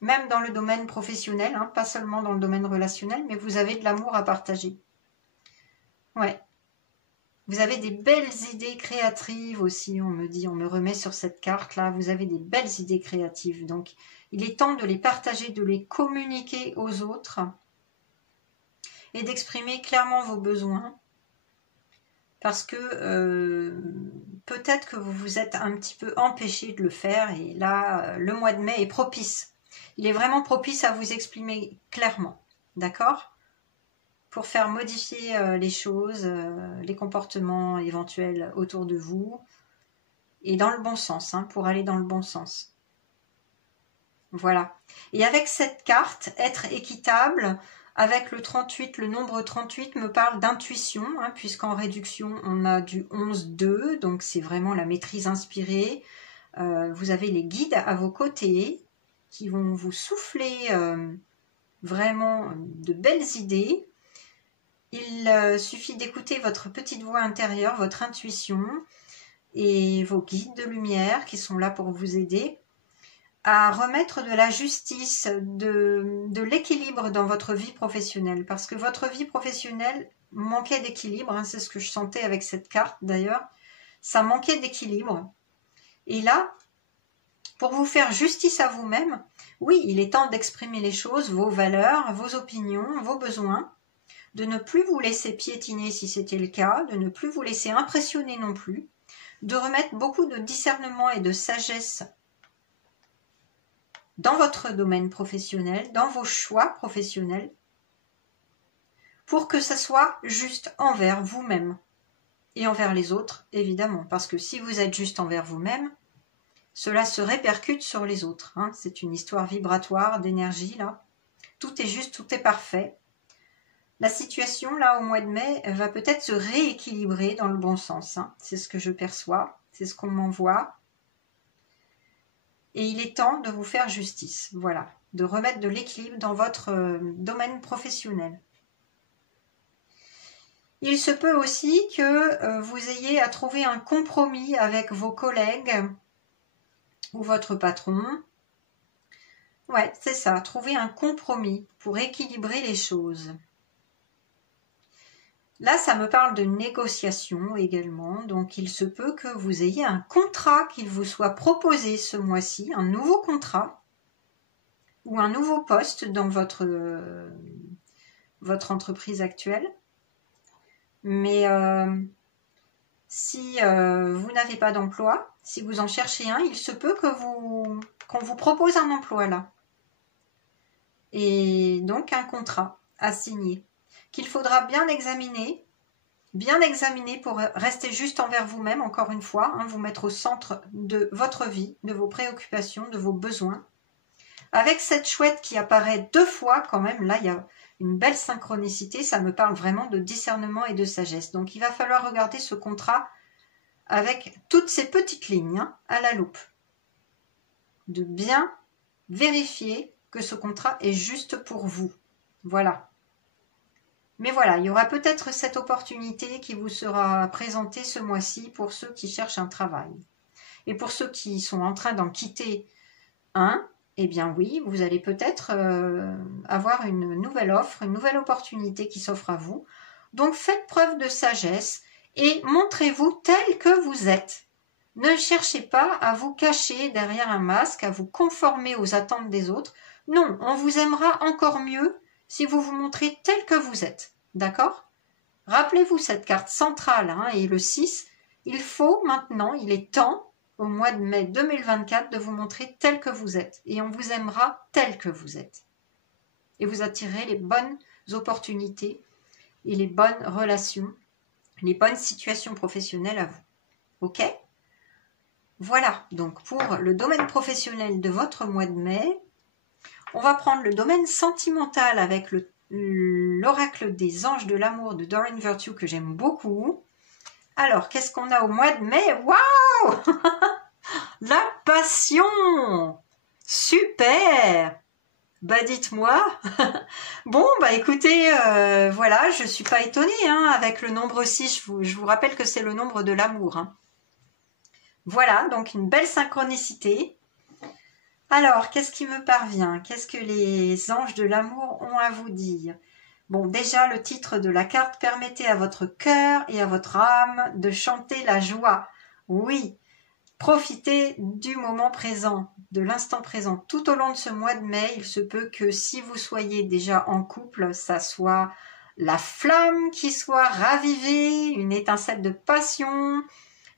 même dans le domaine professionnel, hein, pas seulement dans le domaine relationnel, mais vous avez de l'amour à partager. Ouais. Vous avez des belles idées créatives aussi, on me dit, on me remet sur cette carte-là, vous avez des belles idées créatives. Donc, il est temps de les partager, de les communiquer aux autres et d'exprimer clairement vos besoins. Parce que peut-être que vous vous êtes un petit peu empêché de le faire et là, le mois de mai est propice. Il est vraiment propice à vous exprimer clairement, d'accord ? Pour faire modifier les choses, les comportements éventuels autour de vous et dans le bon sens, hein, pour aller dans le bon sens. Voilà. Et avec cette carte, être équitable, avec le 38, le nombre 38 me parle d'intuition, hein, puisqu'en réduction, on a du 11-2, donc c'est vraiment la maîtrise inspirée. Vous avez les guides à vos côtés qui vont vous souffler vraiment de belles idées. Il suffit d'écouter votre petite voix intérieure, votre intuition et vos guides de lumière qui sont là pour vous aider à remettre de la justice, de l'équilibre dans votre vie professionnelle. Parce que votre vie professionnelle manquait d'équilibre, hein, c'est ce que je sentais avec cette carte d'ailleurs, ça manquait d'équilibre. Et là, pour vous faire justice à vous-même, oui, il est temps d'exprimer les choses, vos valeurs, vos opinions, vos besoins, de ne plus vous laisser piétiner si c'était le cas, de ne plus vous laisser impressionner non plus, de remettre beaucoup de discernement et de sagesse dans votre domaine professionnel, dans vos choix professionnels, pour que ça soit juste envers vous-même et envers les autres, évidemment. Parce que si vous êtes juste envers vous-même, cela se répercute sur les autres. Hein. C'est une histoire vibratoire, d'énergie, là. Tout est juste, tout est parfait. La situation, là, au mois de mai, va peut-être se rééquilibrer dans le bon sens. Hein. C'est ce que je perçois, c'est ce qu'on m'envoie. Et il est temps de vous faire justice, voilà, de remettre de l'équilibre dans votre domaine professionnel. Il se peut aussi que vous ayez à trouver un compromis avec vos collègues ou votre patron. Ouais, c'est ça, trouver un compromis pour équilibrer les choses. Là, ça me parle de négociation également, donc il se peut que vous ayez un contrat qu'il vous soit proposé ce mois-ci, un nouveau contrat ou un nouveau poste dans votre entreprise actuelle. Mais si vous n'avez pas d'emploi, si vous en cherchez un, il se peut qu'on vous propose un emploi là. Et donc un contrat à signer, qu'il faudra bien examiner pour rester juste envers vous-même, encore une fois, hein, vous mettre au centre de votre vie, de vos préoccupations, de vos besoins. Avec cette chouette qui apparaît 2 fois quand même, là il y a une belle synchronicité, ça me parle vraiment de discernement et de sagesse. Donc il va falloir regarder ce contrat avec toutes ces petites lignes hein, à la loupe. De bien vérifier que ce contrat est juste pour vous. Voilà. Mais voilà, il y aura peut-être cette opportunité qui vous sera présentée ce mois-ci pour ceux qui cherchent un travail. Et pour ceux qui sont en train d'en quitter un, eh bien oui, vous allez peut-être avoir une nouvelle offre, une nouvelle opportunité qui s'offre à vous. Donc faites preuve de sagesse et montrez-vous tel que vous êtes. Ne cherchez pas à vous cacher derrière un masque, à vous conformer aux attentes des autres. Non, on vous aimera encore mieux si vous vous montrez tel que vous êtes. D'accord? Rappelez-vous cette carte centrale hein, et le 6. Il faut maintenant, il est temps, au mois de mai 2024, de vous montrer tel que vous êtes. Et on vous aimera tel que vous êtes. Et vous attirez les bonnes opportunités et les bonnes relations, les bonnes situations professionnelles à vous. Ok? Voilà, donc pour le domaine professionnel de votre mois de mai, on va prendre le domaine sentimental avec l'oracle des anges de l'amour de Doreen Virtue que j'aime beaucoup. Alors, qu'est-ce qu'on a au mois de mai? Waouh! La passion! Super! Bah dites-moi. Bon, bah écoutez, voilà, je suis pas étonnée hein, avec le nombre 6. Je vous rappelle que c'est le nombre de l'amour. Hein. Voilà, donc une belle synchronicité. Alors, qu'est-ce qui me parvient? Qu'est-ce que les anges de l'amour ont à vous dire? Bon, déjà, le titre de la carte: permettez à votre cœur et à votre âme de chanter la joie. Oui, profitez du moment présent, de l'instant présent. Tout au long de ce mois de mai, il se peut que si vous soyez déjà en couple, ça soit la flamme qui soit ravivée, une étincelle de passion,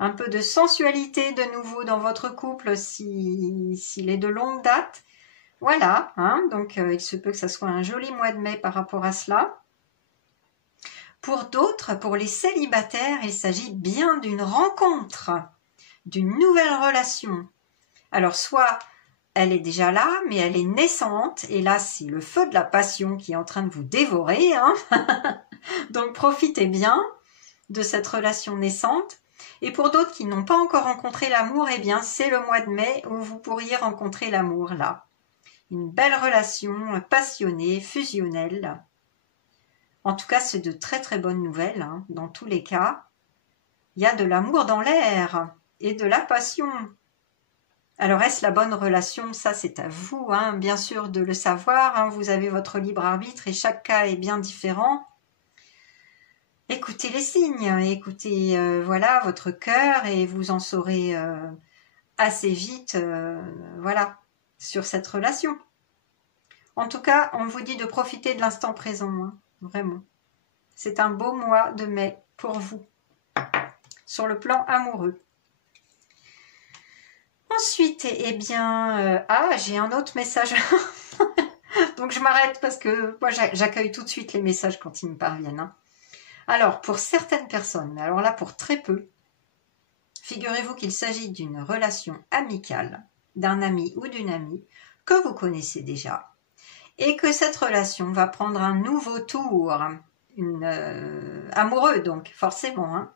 un peu de sensualité de nouveau dans votre couple s'il est de longue date. Voilà, hein, donc il se peut que ça soit un joli mois de mai par rapport à cela. Pour d'autres, pour les célibataires, il s'agit bien d'une rencontre, d'une nouvelle relation. Alors soit elle est déjà là, mais elle est naissante, et là c'est le feu de la passion qui est en train de vous dévorer. Hein. Donc profitez bien de cette relation naissante. Et pour d'autres qui n'ont pas encore rencontré l'amour, eh bien c'est le mois de mai où vous pourriez rencontrer l'amour là. Une belle relation passionnée, fusionnelle. En tout cas, c'est de très très bonnes nouvelles. Hein. Dans tous les cas, il y a de l'amour dans l'air et de la passion. Alors, est-ce la bonne relation? Ça, c'est à vous, hein, bien sûr, de le savoir. Hein. Vous avez votre libre arbitre et chaque cas est bien différent. Écoutez les signes, écoutez voilà, votre cœur et vous en saurez assez vite voilà, sur cette relation. En tout cas, on vous dit de profiter de l'instant présent, hein, vraiment. C'est un beau mois de mai pour vous, sur le plan amoureux. Ensuite, eh bien, j'ai un autre message. Donc je m'arrête parce que moi j'accueille tout de suite les messages quand ils me parviennent. Hein. Alors, pour certaines personnes, mais alors là pour très peu, Figurez-vous qu'il s'agit d'une relation amicale, d'un ami ou d'une amie que vous connaissez déjà, et que cette relation va prendre un nouveau tour, amoureux donc, forcément, hein,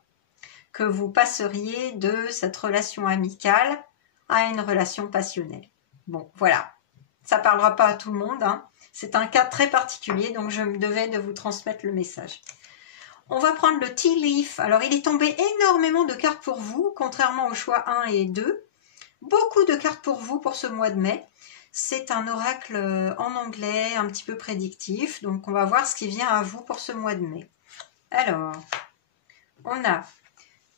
que vous passeriez de cette relation amicale à une relation passionnelle. Bon, voilà, ça ne parlera pas à tout le monde, hein. C'est un cas très particulier, donc je me devais de vous transmettre le message. On va prendre le Tea Leaf. Alors, il est tombé énormément de cartes pour vous, contrairement au choix 1 et 2. Beaucoup de cartes pour vous pour ce mois de mai. C'est un oracle en anglais, un petit peu prédictif. Donc, on va voir ce qui vient à vous pour ce mois de mai. Alors, on a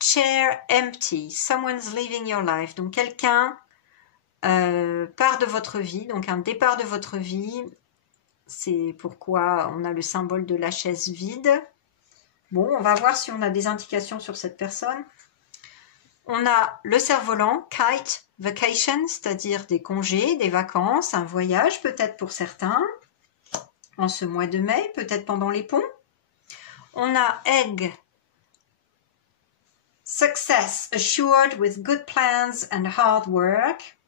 Chair Empty, Someone's Leaving Your Life. Donc, quelqu'un part de votre vie, donc un départ de votre vie. C'est pourquoi on a le symbole de la chaise vide. Bon, on va voir si on a des indications sur cette personne. On a le cerf-volant, kite, vacation, c'est-à-dire des congés, des vacances, un voyage peut-être pour certains, en ce mois de mai, peut-être pendant les ponts. On a egg, success assured with good plans and hard work.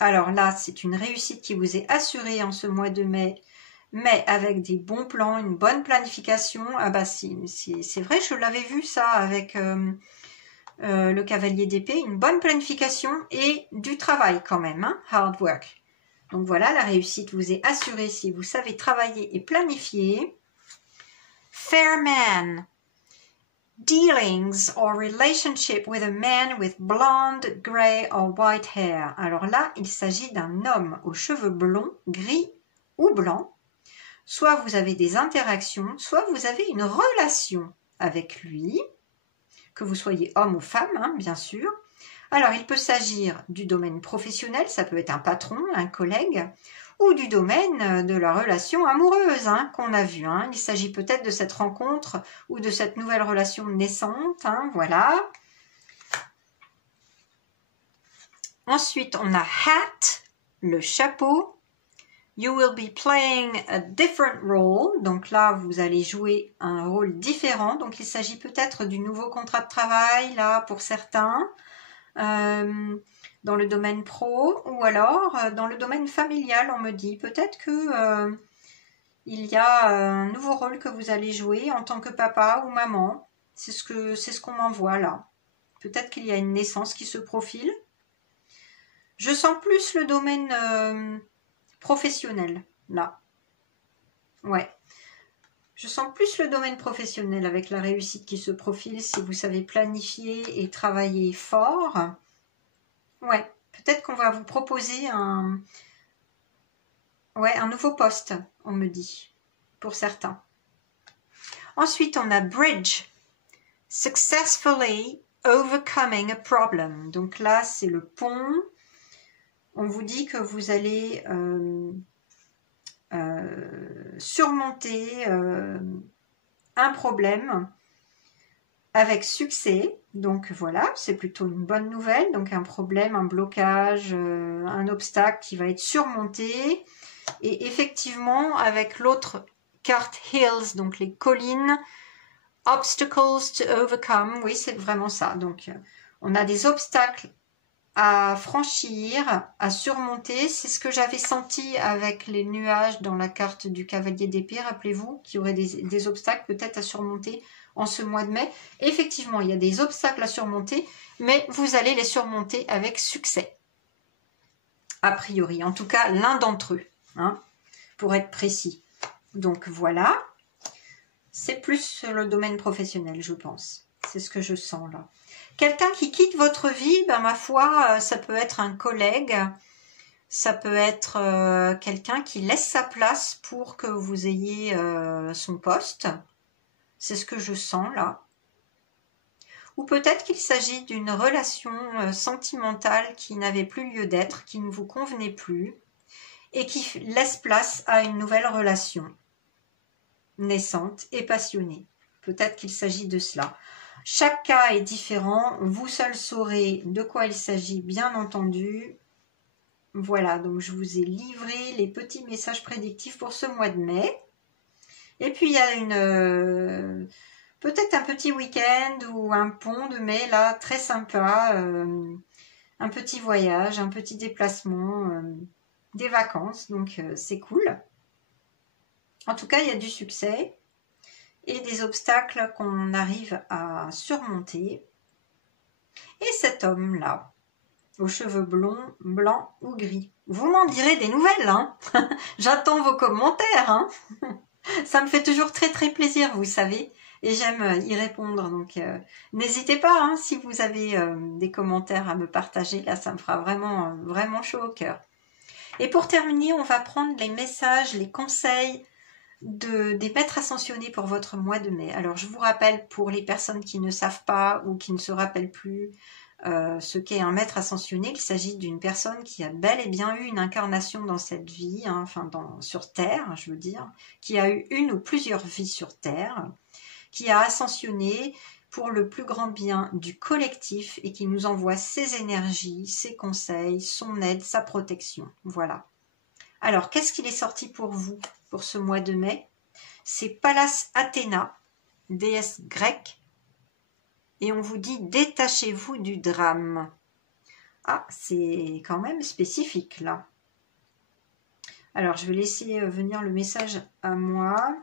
Alors là, c'est une réussite qui vous est assurée en ce mois de mai, mais avec des bons plans, une bonne planification. Ah bah si, c'est vrai, je l'avais vu ça avec le cavalier d'épée, une bonne planification et du travail quand même, hein, hard work. Donc voilà, la réussite vous est assurée si vous savez travailler et planifier. Fair man, dealings or relationship with a man with blonde, grey or white hair. Alors là, il s'agit d'un homme aux cheveux blonds, gris ou blancs. Soit vous avez des interactions, soit vous avez une relation avec lui, que vous soyez homme ou femme, hein, bien sûr. Alors, il peut s'agir du domaine professionnel, ça peut être un patron, un collègue, ou du domaine de la relation amoureuse hein, qu'on a vu. Hein. Il s'agit peut-être de cette rencontre ou de cette nouvelle relation naissante, hein, voilà. Ensuite, on a hat, le chapeau. You will be playing a different role. Donc là, vous allez jouer un rôle différent. Donc il s'agit peut-être du nouveau contrat de travail, là, pour certains, dans le domaine pro, ou alors dans le domaine familial, on me dit. Peut-être que il y a un nouveau rôle que vous allez jouer en tant que papa ou maman. C'est ce qu'on m'envoie là. Peut-être qu'il y a une naissance qui se profile. Je sens plus le domaine professionnel, là. Ouais. Je sens plus le domaine professionnel avec la réussite qui se profile si vous savez planifier et travailler fort. Ouais. Peut-être qu'on va vous proposer un nouveau poste, on me dit, pour certains. Ensuite, on a bridge. Successfully overcoming a problem. Donc là, c'est le pont. On vous dit que vous allez surmonter un problème avec succès. Donc voilà, c'est plutôt une bonne nouvelle. Donc un problème, un blocage, un obstacle qui va être surmonté. Et effectivement, avec l'autre carte Hills, donc les collines, Obstacles to overcome, oui, c'est vraiment ça. Donc on a des obstacles à franchir, à surmonter. C'est ce que j'avais senti avec les nuages dans la carte du cavalier d'épée. Rappelez-vous qu'il y aurait des obstacles peut-être à surmonter en ce mois de mai. Effectivement, il y a des obstacles à surmonter, mais vous allez les surmonter avec succès. A priori, en tout cas, l'un d'entre eux, hein, pour être précis. Donc voilà, c'est plus le domaine professionnel, je pense. C'est ce que je sens là. Quelqu'un qui quitte votre vie, ben, ma foi, ça peut être un collègue, ça peut être quelqu'un qui laisse sa place pour que vous ayez son poste. C'est ce que je sens là. Ou peut-être qu'il s'agit d'une relation sentimentale qui n'avait plus lieu d'être, qui ne vous convenait plus, et qui laisse place à une nouvelle relation naissante et passionnée. Peut-être qu'il s'agit de cela. Chaque cas est différent, vous seul saurez de quoi il s'agit, bien entendu. Voilà, donc je vous ai livré les petits messages prédictifs pour ce mois de mai. Et puis il y a Peut-être un petit week-end ou un pont de mai, là, très sympa. Un petit voyage, un petit déplacement, des vacances. Donc, c'est cool. En tout cas, il y a du succès et des obstacles qu'on arrive à surmonter. Et cet homme-là, aux cheveux blonds, blancs ou gris. Vous m'en direz des nouvelles, hein. J'attends vos commentaires, hein. Ça me fait toujours très très plaisir, vous savez, et j'aime y répondre. Donc, n'hésitez pas, hein, si vous avez des commentaires à me partager. Là, ça me fera vraiment, vraiment chaud au cœur. Et pour terminer, on va prendre les messages, les conseils des maîtres ascensionnés pour votre mois de mai. Alors, je vous rappelle, pour les personnes qui ne savent pas ou qui ne se rappellent plus ce qu'est un maître ascensionné, il s'agit d'une personne qui a bel et bien eu une incarnation dans cette vie, hein, enfin sur Terre, je veux dire, qui a eu une ou plusieurs vies sur Terre, qui a ascensionné pour le plus grand bien du collectif et qui nous envoie ses énergies, ses conseils, son aide, sa protection. Voilà. Alors, qu'est-ce qu'il est sorti pour vous pour ce mois de mai? C'est Pallas Athéna, déesse grecque, et on vous dit détachez-vous du drame. Ah, c'est quand même spécifique là. Alors, je vais laisser venir le message à moi.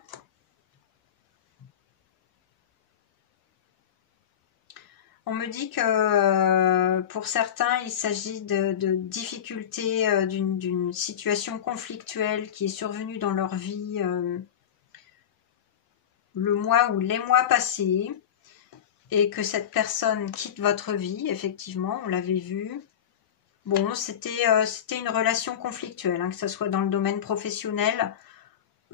On me dit que pour certains, il s'agit de difficultés, d'une situation conflictuelle qui est survenue dans leur vie le mois ou les mois passés, et que cette personne quitte votre vie, effectivement, on l'avait vu. Bon, c'était une relation conflictuelle, hein, que ce soit dans le domaine professionnel,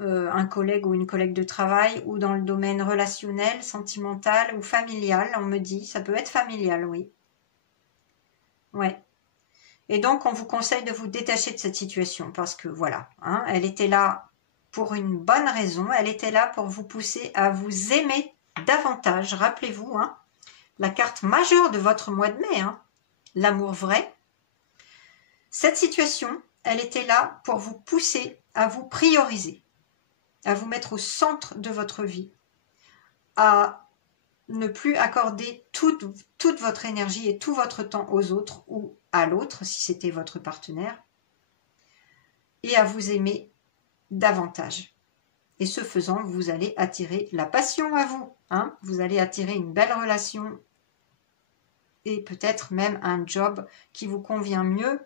un collègue ou une collègue de travail, ou dans le domaine relationnel, sentimental ou familial, on me dit. Ça peut être familial, oui. Ouais. Et donc, on vous conseille de vous détacher de cette situation, parce que voilà, hein, elle était là pour une bonne raison, elle était là pour vous pousser à vous aimer davantage. Rappelez-vous, hein, la carte majeure de votre mois de mai, hein, l'amour vrai. Cette situation, elle était là pour vous pousser à vous prioriser, à vous mettre au centre de votre vie, à ne plus accorder toute votre énergie et tout votre temps aux autres ou à l'autre, si c'était votre partenaire, et à vous aimer davantage. Et ce faisant, vous allez attirer la passion à vous. Hein, vous allez attirer une belle relation et peut-être même un job qui vous convient mieux.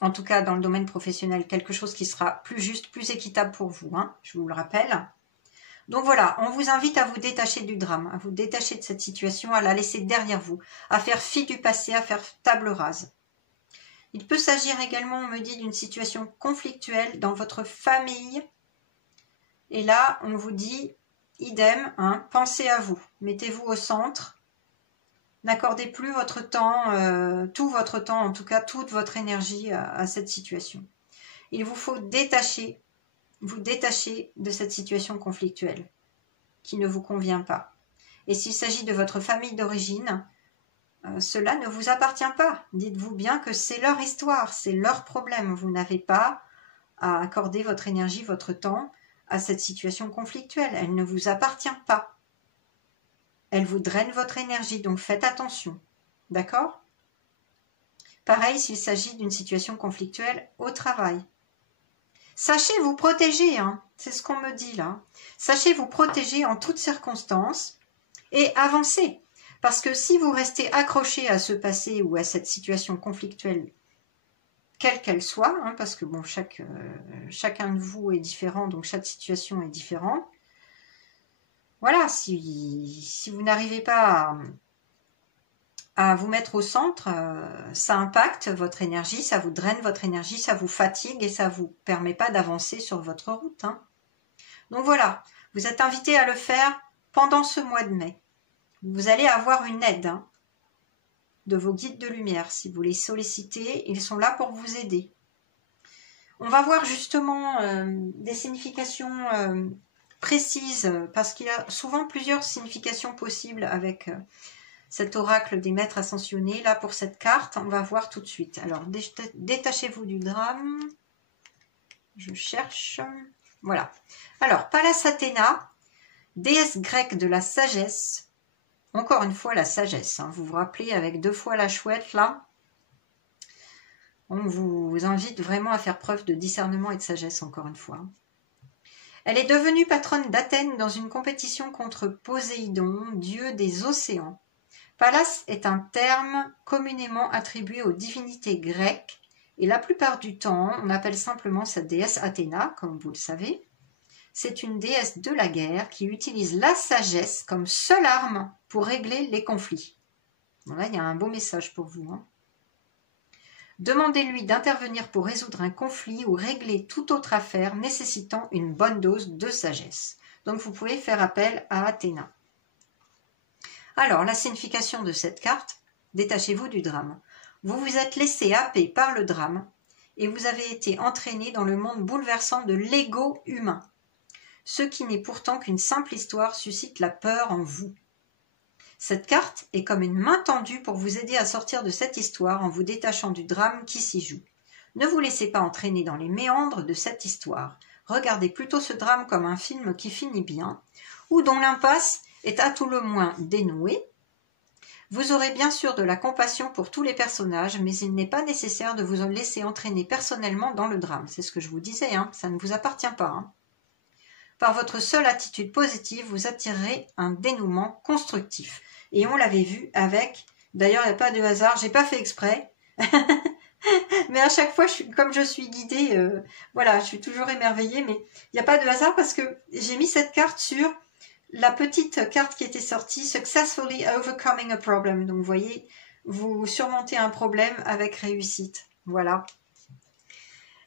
En tout cas, dans le domaine professionnel, quelque chose qui sera plus juste, plus équitable pour vous. Hein, je vous le rappelle. Donc voilà, on vous invite à vous détacher du drame, à vous détacher de cette situation, à la laisser derrière vous, à faire fi du passé, à faire table rase. Il peut s'agir également, on me dit, d'une situation conflictuelle dans votre famille. Et là, on vous dit, idem, hein, pensez à vous, mettez-vous au centre. N'accordez plus votre temps, tout votre temps, en tout cas toute votre énergie à cette situation. Il vous faut vous détacher de cette situation conflictuelle qui ne vous convient pas. Et s'il s'agit de votre famille d'origine, cela ne vous appartient pas. Dites-vous bien que c'est leur histoire, c'est leur problème. Vous n'avez pas à accorder votre énergie, votre temps à cette situation conflictuelle. Elle ne vous appartient pas. Elle vous draine votre énergie, donc faites attention. D'accord? Pareil s'il s'agit d'une situation conflictuelle au travail. Sachez vous protéger, hein, c'est ce qu'on me dit là. Sachez vous protéger en toutes circonstances et avancer. Parce que si vous restez accroché à ce passé ou à cette situation conflictuelle, quelle qu'elle soit, hein, parce que bon, chacun de vous est différent, donc chaque situation est différente. Voilà, si vous n'arrivez pas à vous mettre au centre, ça impacte votre énergie, ça vous draine votre énergie, ça vous fatigue et ça ne vous permet pas d'avancer sur votre route. Hein. Donc voilà, vous êtes invité à le faire pendant ce mois de mai. Vous allez avoir une aide, hein, de vos guides de lumière. Si vous les sollicitez, ils sont là pour vous aider. On va voir justement des significations précises, parce qu'il y a souvent plusieurs significations possibles avec cet oracle des maîtres ascensionnés. Là, pour cette carte, on va voir tout de suite. Alors, détachez-vous du drame. Je cherche. Voilà. Alors, Pallas Athéna, déesse grecque de la sagesse. Encore une fois, la sagesse. Hein. Vous vous rappelez, avec 2 fois la chouette, là, on vous invite vraiment à faire preuve de discernement et de sagesse, encore une fois. Elle est devenue patronne d'Athènes dans une compétition contre Poséidon, dieu des océans. Pallas est un terme communément attribué aux divinités grecques, et la plupart du temps, on appelle simplement cette déesse Athéna, comme vous le savez. C'est une déesse de la guerre qui utilise la sagesse comme seule arme pour régler les conflits. Bon, là, il y a un beau message pour vous. Hein. Demandez-lui d'intervenir pour résoudre un conflit ou régler toute autre affaire nécessitant une bonne dose de sagesse. Donc, vous pouvez faire appel à Athéna. Alors, la signification de cette carte, détachez-vous du drame. Vous vous êtes laissé happer par le drame et vous avez été entraîné dans le monde bouleversant de l'ego humain. Ce qui n'est pourtant qu'une simple histoire suscite la peur en vous. Cette carte est comme une main tendue pour vous aider à sortir de cette histoire en vous détachant du drame qui s'y joue. Ne vous laissez pas entraîner dans les méandres de cette histoire. Regardez plutôt ce drame comme un film qui finit bien, ou dont l'impasse est à tout le moins dénouée. Vous aurez bien sûr de la compassion pour tous les personnages, mais il n'est pas nécessaire de vous laisser entraîner personnellement dans le drame. C'est ce que je vous disais, hein, ça ne vous appartient pas. Hein. Par votre seule attitude positive, vous attirerez un dénouement constructif. Et on l'avait vu avec, d'ailleurs il n'y a pas de hasard, j'ai pas fait exprès, mais à chaque fois, comme je suis guidée, voilà, je suis toujours émerveillée, mais il n'y a pas de hasard parce que j'ai mis cette carte sur la petite carte qui était sortie, Successfully Overcoming a Problem. Donc vous voyez, vous surmontez un problème avec réussite. Voilà.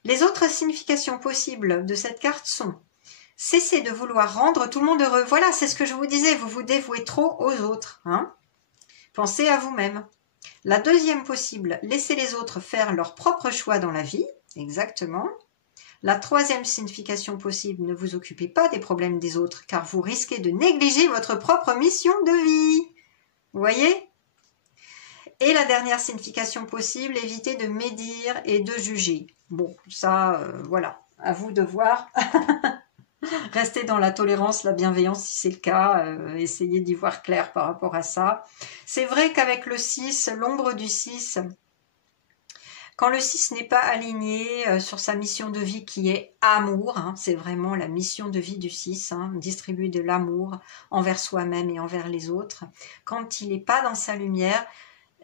Les autres significations possibles de cette carte sont: cessez de vouloir rendre tout le monde heureux. Voilà, c'est ce que je vous disais, vous vous dévouez trop aux autres. Hein. Pensez à vous-même. La deuxième possible, laissez les autres faire leurs propres choix dans la vie. Exactement. La troisième signification possible, ne vous occupez pas des problèmes des autres, car vous risquez de négliger votre propre mission de vie. Vous voyez? Et la dernière signification possible, évitez de médire et de juger. Bon, ça, voilà, à vous de voir. Restez dans la tolérance, la bienveillance si c'est le cas, essayez d'y voir clair par rapport à ça. C'est vrai qu'avec le 6, l'ombre du 6, quand le 6 n'est pas aligné sur sa mission de vie qui est amour, hein, c'est vraiment la mission de vie du 6, hein, distribuer de l'amour envers soi-même et envers les autres. Quand il n'est pas dans sa lumière,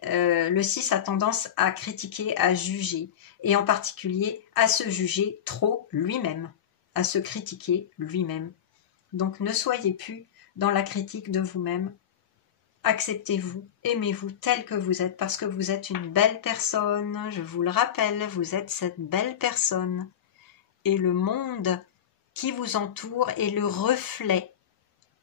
le 6 a tendance à critiquer, à juger, et en particulier à se juger trop lui-même, à se critiquer lui-même. Donc ne soyez plus dans la critique de vous-même. Acceptez-vous, aimez-vous tel que vous êtes, parce que vous êtes une belle personne. Je vous le rappelle, vous êtes cette belle personne. Et le monde qui vous entoure est le reflet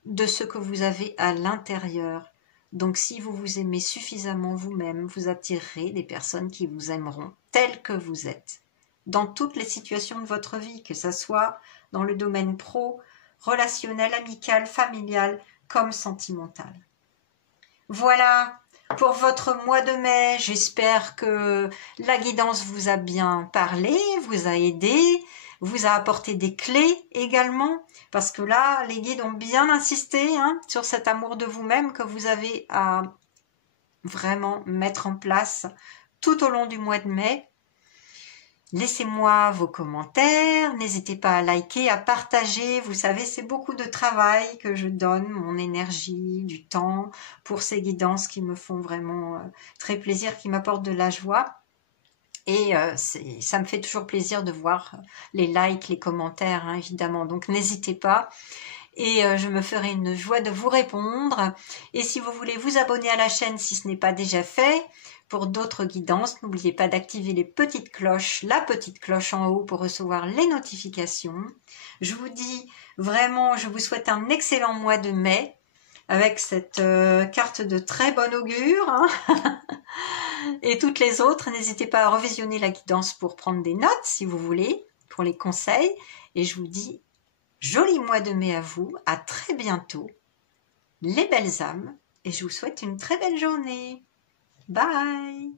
de ce que vous avez à l'intérieur. Donc si vous vous aimez suffisamment vous-même, vous attirerez des personnes qui vous aimeront tel que vous êtes. Dans toutes les situations de votre vie, que ce soit dans le domaine pro, relationnel, amical, familial, comme sentimental. Voilà pour votre mois de mai. J'espère que la guidance vous a bien parlé, vous a aidé, vous a apporté des clés également. Parce que là, les guides ont bien insisté hein, sur cet amour de vous-même que vous avez à vraiment mettre en place tout au long du mois de mai. Laissez-moi vos commentaires, n'hésitez pas à liker, à partager, vous savez c'est beaucoup de travail que je donne, mon énergie, du temps pour ces guidances qui me font vraiment très plaisir, qui m'apportent de la joie et ça me fait toujours plaisir de voir les likes, les commentaires hein, évidemment, donc n'hésitez pas. Et je me ferai une joie de vous répondre. Et si vous voulez vous abonner à la chaîne si ce n'est pas déjà fait, pour d'autres guidances, n'oubliez pas d'activer les petites cloches, la petite cloche en haut pour recevoir les notifications. Je vous dis vraiment, je vous souhaite un excellent mois de mai avec cette carte de très bon augure. Hein. Et toutes les autres, n'hésitez pas à revisionner la guidance pour prendre des notes si vous voulez, pour les conseils. Et je vous dis joli mois de mai à vous, à très bientôt, les belles âmes, et je vous souhaite une très belle journée. Bye!